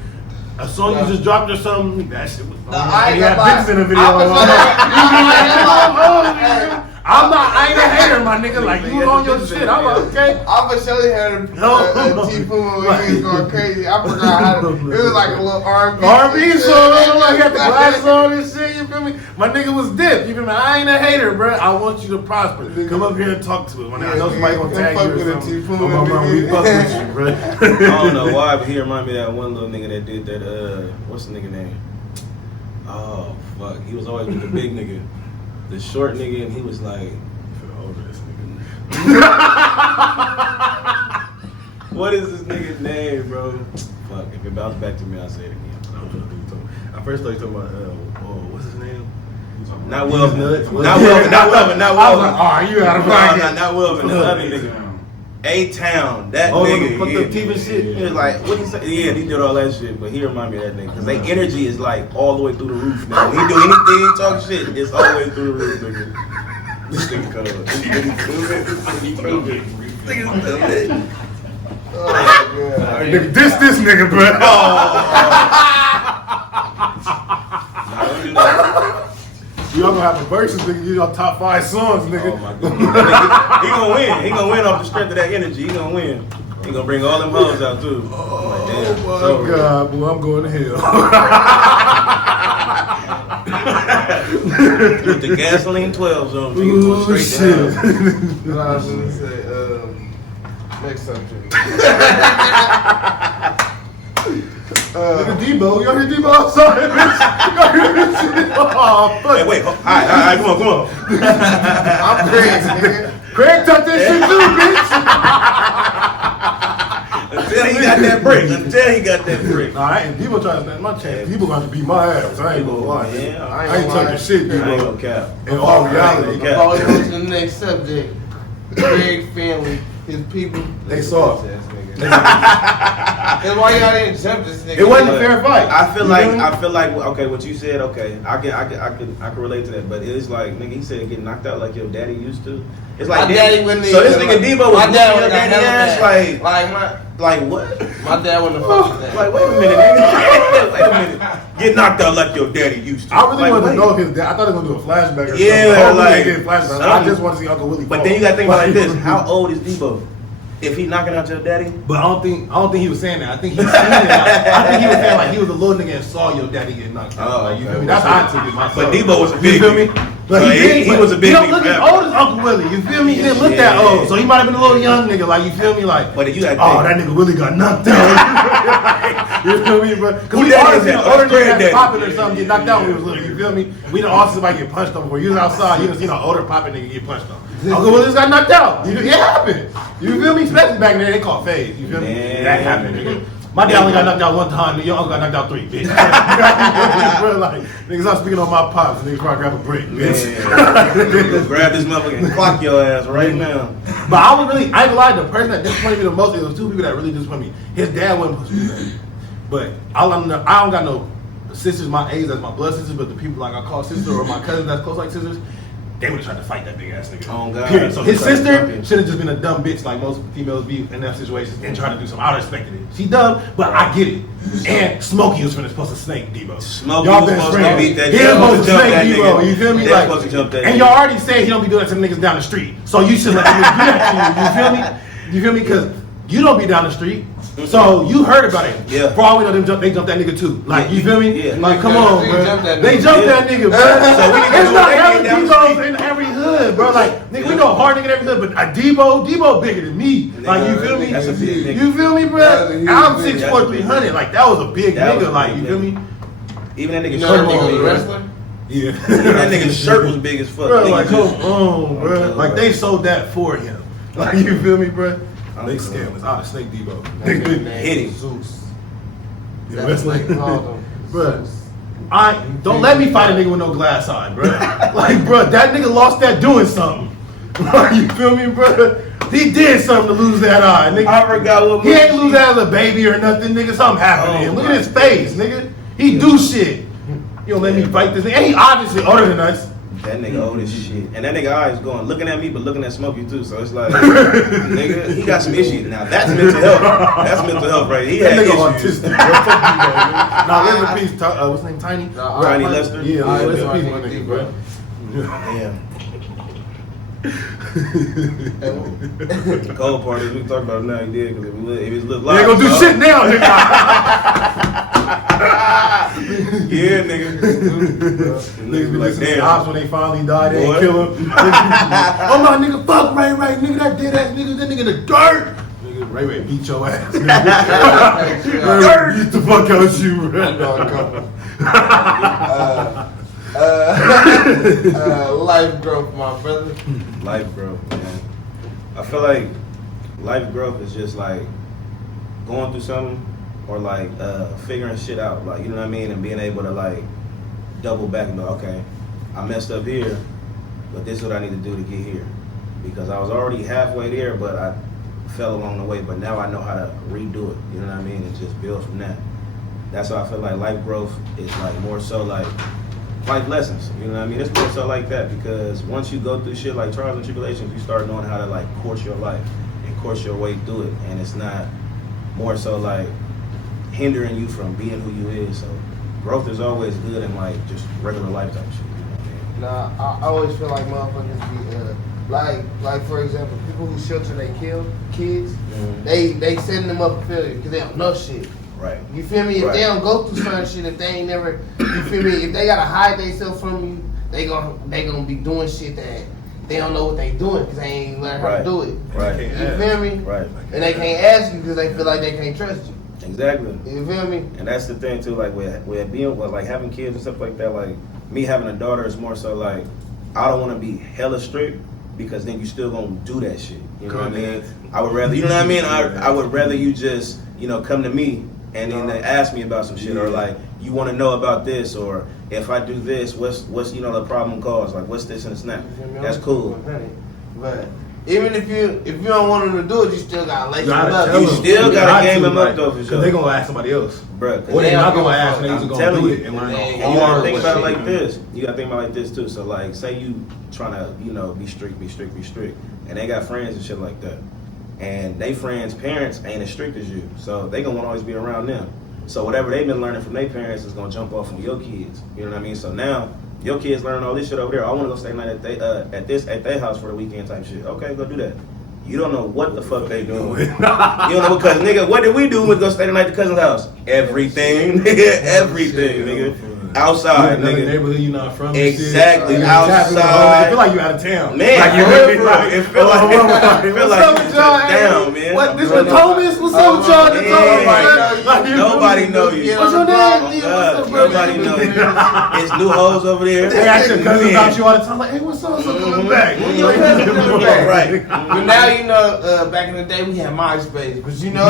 A song you just dropped or something, that shit was. I ain't He had gonna lie. bitches in the video. I ain't a hater, my nigga. Like, you on your shit. I'm like, okay. I for sure had a T-Puma when he was going crazy. I forgot how to, it was like a little R&B. R&B song, like, he had the glasses on and shit, you feel me? My nigga was dipped, you feel me? I ain't a hater, bro. I want you to prosper. Come up here and talk to us. When I know somebody gonna tag you or something. Oh, my mom, we fuck with you, bro. I don't know why, but he remind me of that one little nigga that did that. What's the nigga name? Oh fuck, he was always with the big nigga, the short nigga, and he was like, Over this nigga. what is this nigga's name, bro? Fuck, if it bounces back to me, I'll say it again. I first thought you talking about, what's his name? Not Welvin. Not Welvin. I was like, oh, you out of pocket. Not Welvin. The other nigga. A-Town, that nigga. Fucked up teeth and shit. He was like, what you say? Yeah, he did all that shit, but he remind me of that nigga. Because their energy is like all the way through the roof now. When he do anything, talk shit, it's all the way through the roof, nigga. This nigga covered. This nigga stupid. This nigga stupid. Oh, God. Nigga, this nigga, bro. Y'all gonna have a versus, nigga. You know, top 5 songs, nigga. Oh my goodness. He gonna win. He gonna win off the strength of that energy. He gonna win. He gonna bring all them hoes out too. Oh Like, my so, God, boy, I'm going to hell. with the gasoline 12s on, you Ooh, going straight shit. down. What I was gonna say, next subject. Nigga, Debo, you heard Debo outside, bitch? Y'all hear this shit? Oh, fuck. Hey, wait, all right, come on. I'm crazy, nigga. Craig took that shit too, bitch. Until he got that break. Nah, I ain't Debo trying to stand my chance. Debo got to beat my ass. I ain't gonna lie. Yeah, I ain't talking shit, I ain't Debo. gonna cap. In all reality, Okay. Before we go to the next subject, Craig family, his people, they saw it. That's why y'all didn't jump this nigga. It wasn't a fair fight. I feel like okay, what you said, okay, I can relate to that, but it's like nigga, he said get knocked out like your daddy used to. It's like My daddy wouldn't so this even- nigga Debo was my dad your would've got daddy hella ass mad. like what? My dad wouldn't have fucked with that. Like wait a minute, nigga. Wait a minute. Get knocked out like your daddy used to. I really Like, wanted to wait. know if his dad. I thought they were gonna do a flashback or Yeah, something. Hopefully like, they did flashback. I just want to see Uncle Willie. But fall. then you gotta think about it like this: how old is Debo? If he knocking out your daddy? But I don't think he was saying that. I think he seen it. I think he was saying like he was a little nigga and saw your daddy get knocked out. Oh, Like, you okay. feel me? That's how I took it myself. But Debo was a big You feel me? nigga. But So he was a big He don't nigga look as forever. old as Uncle Willie. You feel me? He didn't look that Yeah. old. So he might have been a little young nigga. Like you feel me? Like But you gotta oh, think- that nigga Willie got knocked out. You feel me, bro? Because Who we daddy always is seen that? an older That's nigga granddaddy. popping or something get knocked out when we was little. You feel me? We done all see somebody get punched on before. You was outside, you done seen an older popping nigga get punched on. Uncle Willie just got knocked out. It happened. You feel me? Especially back then, they called phase. You feel me? Man. That happened, nigga. My dad only got knocked out one time. Your uncle got knocked out 3, bitch. Bro, like, niggas, I'm speaking on my pops. Niggas probably grab a brick, bitch. Man, grab this motherfucker and clock your ass right now. But I was really, I ain't gonna lie, the person that disappointed me the most, it was 2 people that really disappointed me. His dad wasn't supposed to do that. But I don't got no sisters my age that's my blood sisters, but the people like I call sister or my cousins that's close like sisters, they would have tried to fight that big ass nigga. Oh, God. Period. So his Sorry, sister champion. should have just been a dumb bitch like most females be in that situation and try to do something. I respected it. She dumb, but I get it. And Smokey was supposed to snake Debo. Smokey Y'all was been supposed to friends. beat that He nigga. was supposed to Jump snake that Debo. nigga. You feel me? They Like, supposed to jump that and nigga. y'all already said he don't be doing that to the niggas down the street. So you should let him do that to you. You feel me? You feel me? Because you don't be down the street. So you heard about it. Yeah. For all we know, they jumped that nigga too. Like, you feel me? Yeah. Like, come on, They bro. jumped that They nigga. jumped Yeah. that nigga, bro. So we need to It's do not it every down the Debo's street. in every hood, bro. Like, nigga, we know hard nigga in every hood, but a Debo bigger than me. Like, you feel me? That's a big nigga. You feel me, bro? That's a huge I'm nigga. 6'4", 300. Like, that was a big That was nigga. a Like, big you feel nigga. me? Even that nigga You know shirt that nigga was a was wrestler? Yeah. Even that nigga's shirt was big as fuck. Bro, Nigga like, just- come on, bro. Like, they sold that for him. Like, you feel me, bro? I'm They cool. scammers. I'd snake Debo. That nigga Hit named him. Zeus. Yeah, That's what wrestling. they called him. Bro, Zeus. don't let me fight a nigga with no glass eye, bro. Like, bro, that nigga lost that doing something. Like, you feel me, bro? He did something to lose that eye, nigga. I forgot what He ain't lose that as a baby or nothing, nigga. Something happened to Oh him. Look my at his face, nigga. He do shit. You don't let me fight this nigga. And he obviously older than us. That nigga old as shit. And that nigga eyes going, looking at me, but looking at Smokey too. So it's like, nigga, he got some issues. Now, that's mental health. That's mental health, right? He had That nigga issues. autistic. Nah, there's a piece. What's his name? Tiny? Tiny Lester? Yeah, there's a yeah. piece, my nigga, bro. Damn. The cold part is we talk about it now. He did because if it's look They live, ain't gonna do shit now, nigga. Yeah, nigga. Niggas be like, listening to damn. Ops when they finally die, they ain't Boy. kill him. Oh my nigga, fuck Ray Ray, nigga, that dead ass nigga, that nigga in the dirt. Nigga, Ray Ray beat your ass. Ray Ray beat the fuck out you, bro. Life growth, my brother. Life growth, man. I feel like life growth is just like going through something or like figuring shit out, like, you know what I mean, and being able to like double back and go, okay, I messed up here, but this is what I need to do to get here, because I was already halfway there, but I fell along the way, but now I know how to redo it, you know what I mean, and just build from that. That's why I feel like life growth is like more so like life lessons, you know what I mean? It's more so like that, because once you go through shit like trials and tribulations, you start knowing how to like course your life and course your way through it, and it's not more so like hindering you from being who you is. So growth is always good in like just regular life type shit, you know what I mean? Nah, I always feel like motherfuckers be like for example, people who shelter they kill kids, they setting them up for failure because they don't know shit. Right. You feel me? If they don't go through certain shit, if they ain't never, you feel me? If they gotta hide themselves from you, they gonna be doing shit that they don't know what they doing because they ain't learn how to do it. Right. You feel me? Right. And they can't ask you because they feel like they can't trust you. Exactly. You feel me? And that's the thing too, like with being with like having kids and stuff like that, like me having a daughter is more so like I don't want to be hella strict because then you still gonna do that shit. You know what I mean? I would rather, you know what I mean? I would rather you just, you know, come to me and then they ask me about some shit, or like you want to know about this, or if I do this, what's you know the problem cause, like what's this and it's not. That's cool. But even if you don't want them to do it, you still gotta lace them up. You still gotta game them up though, for sure. Cause they gonna ask somebody else, bro. or they not gonna ask, they just I'm gonna telling do you, it and learn and the you gotta hard think about it way. like this. You gotta think about it like this too. So like, say you trying to, you know, be strict, and they got friends and shit like that, and they friends' parents ain't as strict as you, so they gonna want to always be around them. So whatever they've been learning from their parents is gonna jump off on your kids. You know what I mean? So now your kids learning all this shit over there. I want to go stay night at their house for the weekend type shit. Okay, go do that. You don't know what the fuck they doing. You don't know, because nigga, what did we do when we go stay the night at the cousin's house? Everything, nigga, everything, nigga. Outside, Another nigga. neighborhood you not from. Exactly, Shit. outside. I feel like you out of town. Man, like it feel like you shut down, man. What? This what Thomas? What's up with y'all? Nobody know you. What's your name? Nobody know you. It's new hoes over there. They ask your cousin about you all the time. Like, hey, what's up? So coming back. Right. But now you know, back in the day we had MySpace, but you know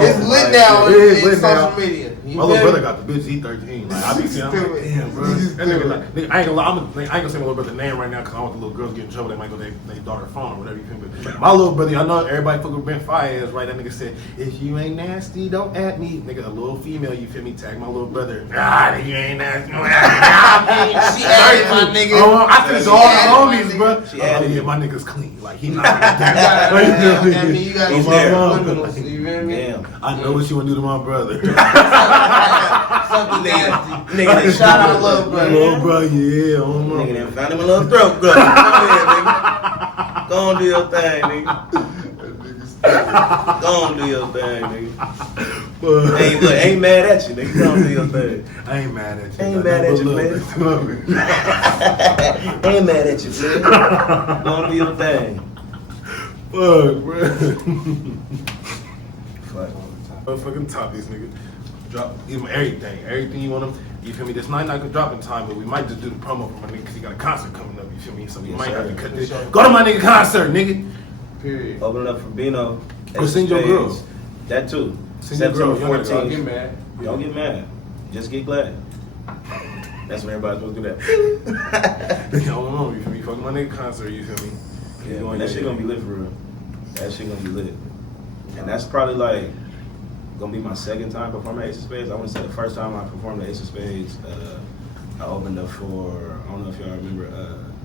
it's lit right. now It is in lit social now. media. My little brother got the bitch. He 13. Like, I be seeing. I'm like, Stupid. damn, bro. That nigga, like, nigga, I ain't gonna lie. I ain't gonna say my little brother's name right now because I don't want the little girls get in trouble. They might go their daughter phone or whatever you think. But my little brother, I know everybody fucking Ben Fire ass, right? That nigga said, if you ain't nasty, don't at me. Nigga, a little female, you feel me? Tag my little brother. Ah, you ain't nasty. Don't at me. She added my nigga. Oh, I think it's all the homies, nigga. bro. She Oh added yeah, you. my nigga's clean. Like he not. You gotta He's be there. subliminals, you feel me? Damn. I know what you wanna do to my brother. Something nasty. Nigga, they Shout out, little brother. Little bro, yeah, oh my. Nigga done found him a little throat glove. Go ahead, nigga. Go on, do your thing, nigga. Go on, do your thing, nigga. Ain't mad at you, nigga. Go on, do your thing. I ain't mad at you. Ain't mad at you, man. Ain't mad at you, man. Go on, do your thing. Fuck, bro. Fuck. Motherfucking top these niggas. Drop, give them everything. Everything you want them. You feel me? This night not gonna drop in time, but we might just do the promo for my nigga because he got a concert coming up. You feel me? So we Yes, might sir. have to cut this. Go to my nigga concert, nigga. Period. Open it up for Bino. Go send your girls. That too. Send your girls. September Y'all Don't get 14th. mad. Don't get mad. Just get glad. That's when everybody's supposed to do that. I don't know. You feel me? Fuck my nigga concert. You feel me? Yeah, man, that shit gonna be lit for real. That shit gonna be lit. And that's probably like gonna be my second time performing at Ace of Spades. I want to say the first time I performed at Ace of Spades, I opened up for, I don't know if y'all remember,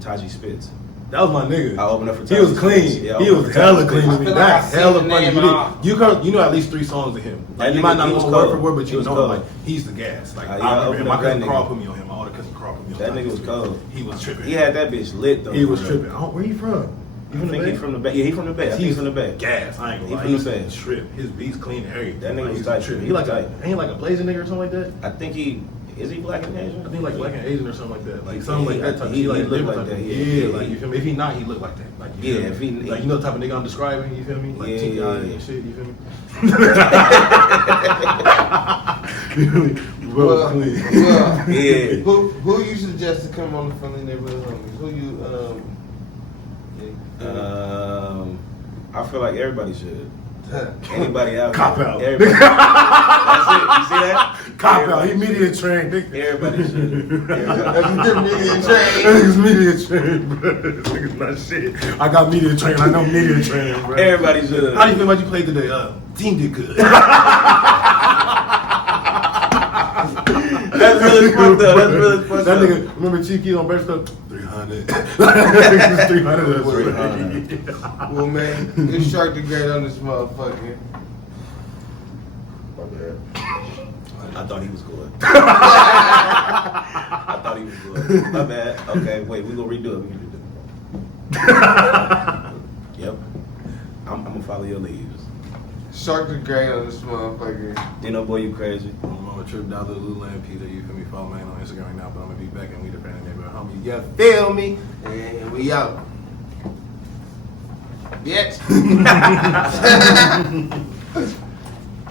Taji Spitz. That was my nigga. I opened up for He was Taji clean. Spitz. Yeah, I He opened was up for hella Taji clean Spitz. to me. feel like That's I seen hella the funny. name off. You know at least 3 songs of him. Like, That you might nigga, not he know was him word for cold. word, but He you was know cold. like he's the gas. Like Yeah, I I remember opened him. up My cousin that Carl nigga. put me on him. My older cousin Carl put me on That Taji nigga was Spitz. cold. He was tripping. He had that bitch lit though. He was for real. tripping. Oh, where you from? You I from the think Bay? he from the Bay. Yeah, he from the Bay. I think he's from the Bay. Gas. I ain't gonna He lie. from the He's Bay. trip. His beats clean and everything. That nigga Like, was he's tight. tripping. He He was like tight. ain't he like a blazing nigga or something like that? I think is he black and Asian? I think like black and Asian or something like that. Like Yeah, something like that type. he like look different like type that, of- yeah. Yeah, Yeah, like yeah. you feel me? If he not, he look like that. Like you Yeah, feel if me? he- like you know the type of nigga I'm describing. You feel me? Like Yeah, TI yeah, and yeah. shit. You feel me? You feel me? Well, clean. Yeah. Who you suggest to come on the Friendly Neighborhood Homies? Who you I feel like everybody should. Anybody out Cop there. out. Everybody. That's it. You see that? Cop out. Everybody He media trained. Nigga. Everybody should. Niggas media trained, bro. This nigga's not shit. I got media trained. I know media training, bro. Everybody should. How do you feel about you played today? Team did good. That's really fucked up. That's really fucked That up. nigga, remember Chief Keys on Best Stuff? 300. 300. 300. Well, man, it's Shark the Great on this motherfucker. I thought he was good. I thought he was good. My bad. Okay, wait, we gonna redo it. We can redo it. Yep. I'm gonna follow your leads. Shark the Great on this motherfucker. Dino boy, you crazy. I'm on a trip down to the Lululemon Pizza. You feel me? Follow me on Instagram right now, but I'm gonna be back and we the Friendly Neighborhood Homies. You feel me? And we out. Bitch.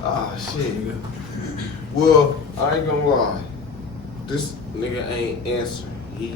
Ah, shit. Well, I ain't gonna lie. This nigga ain't answering.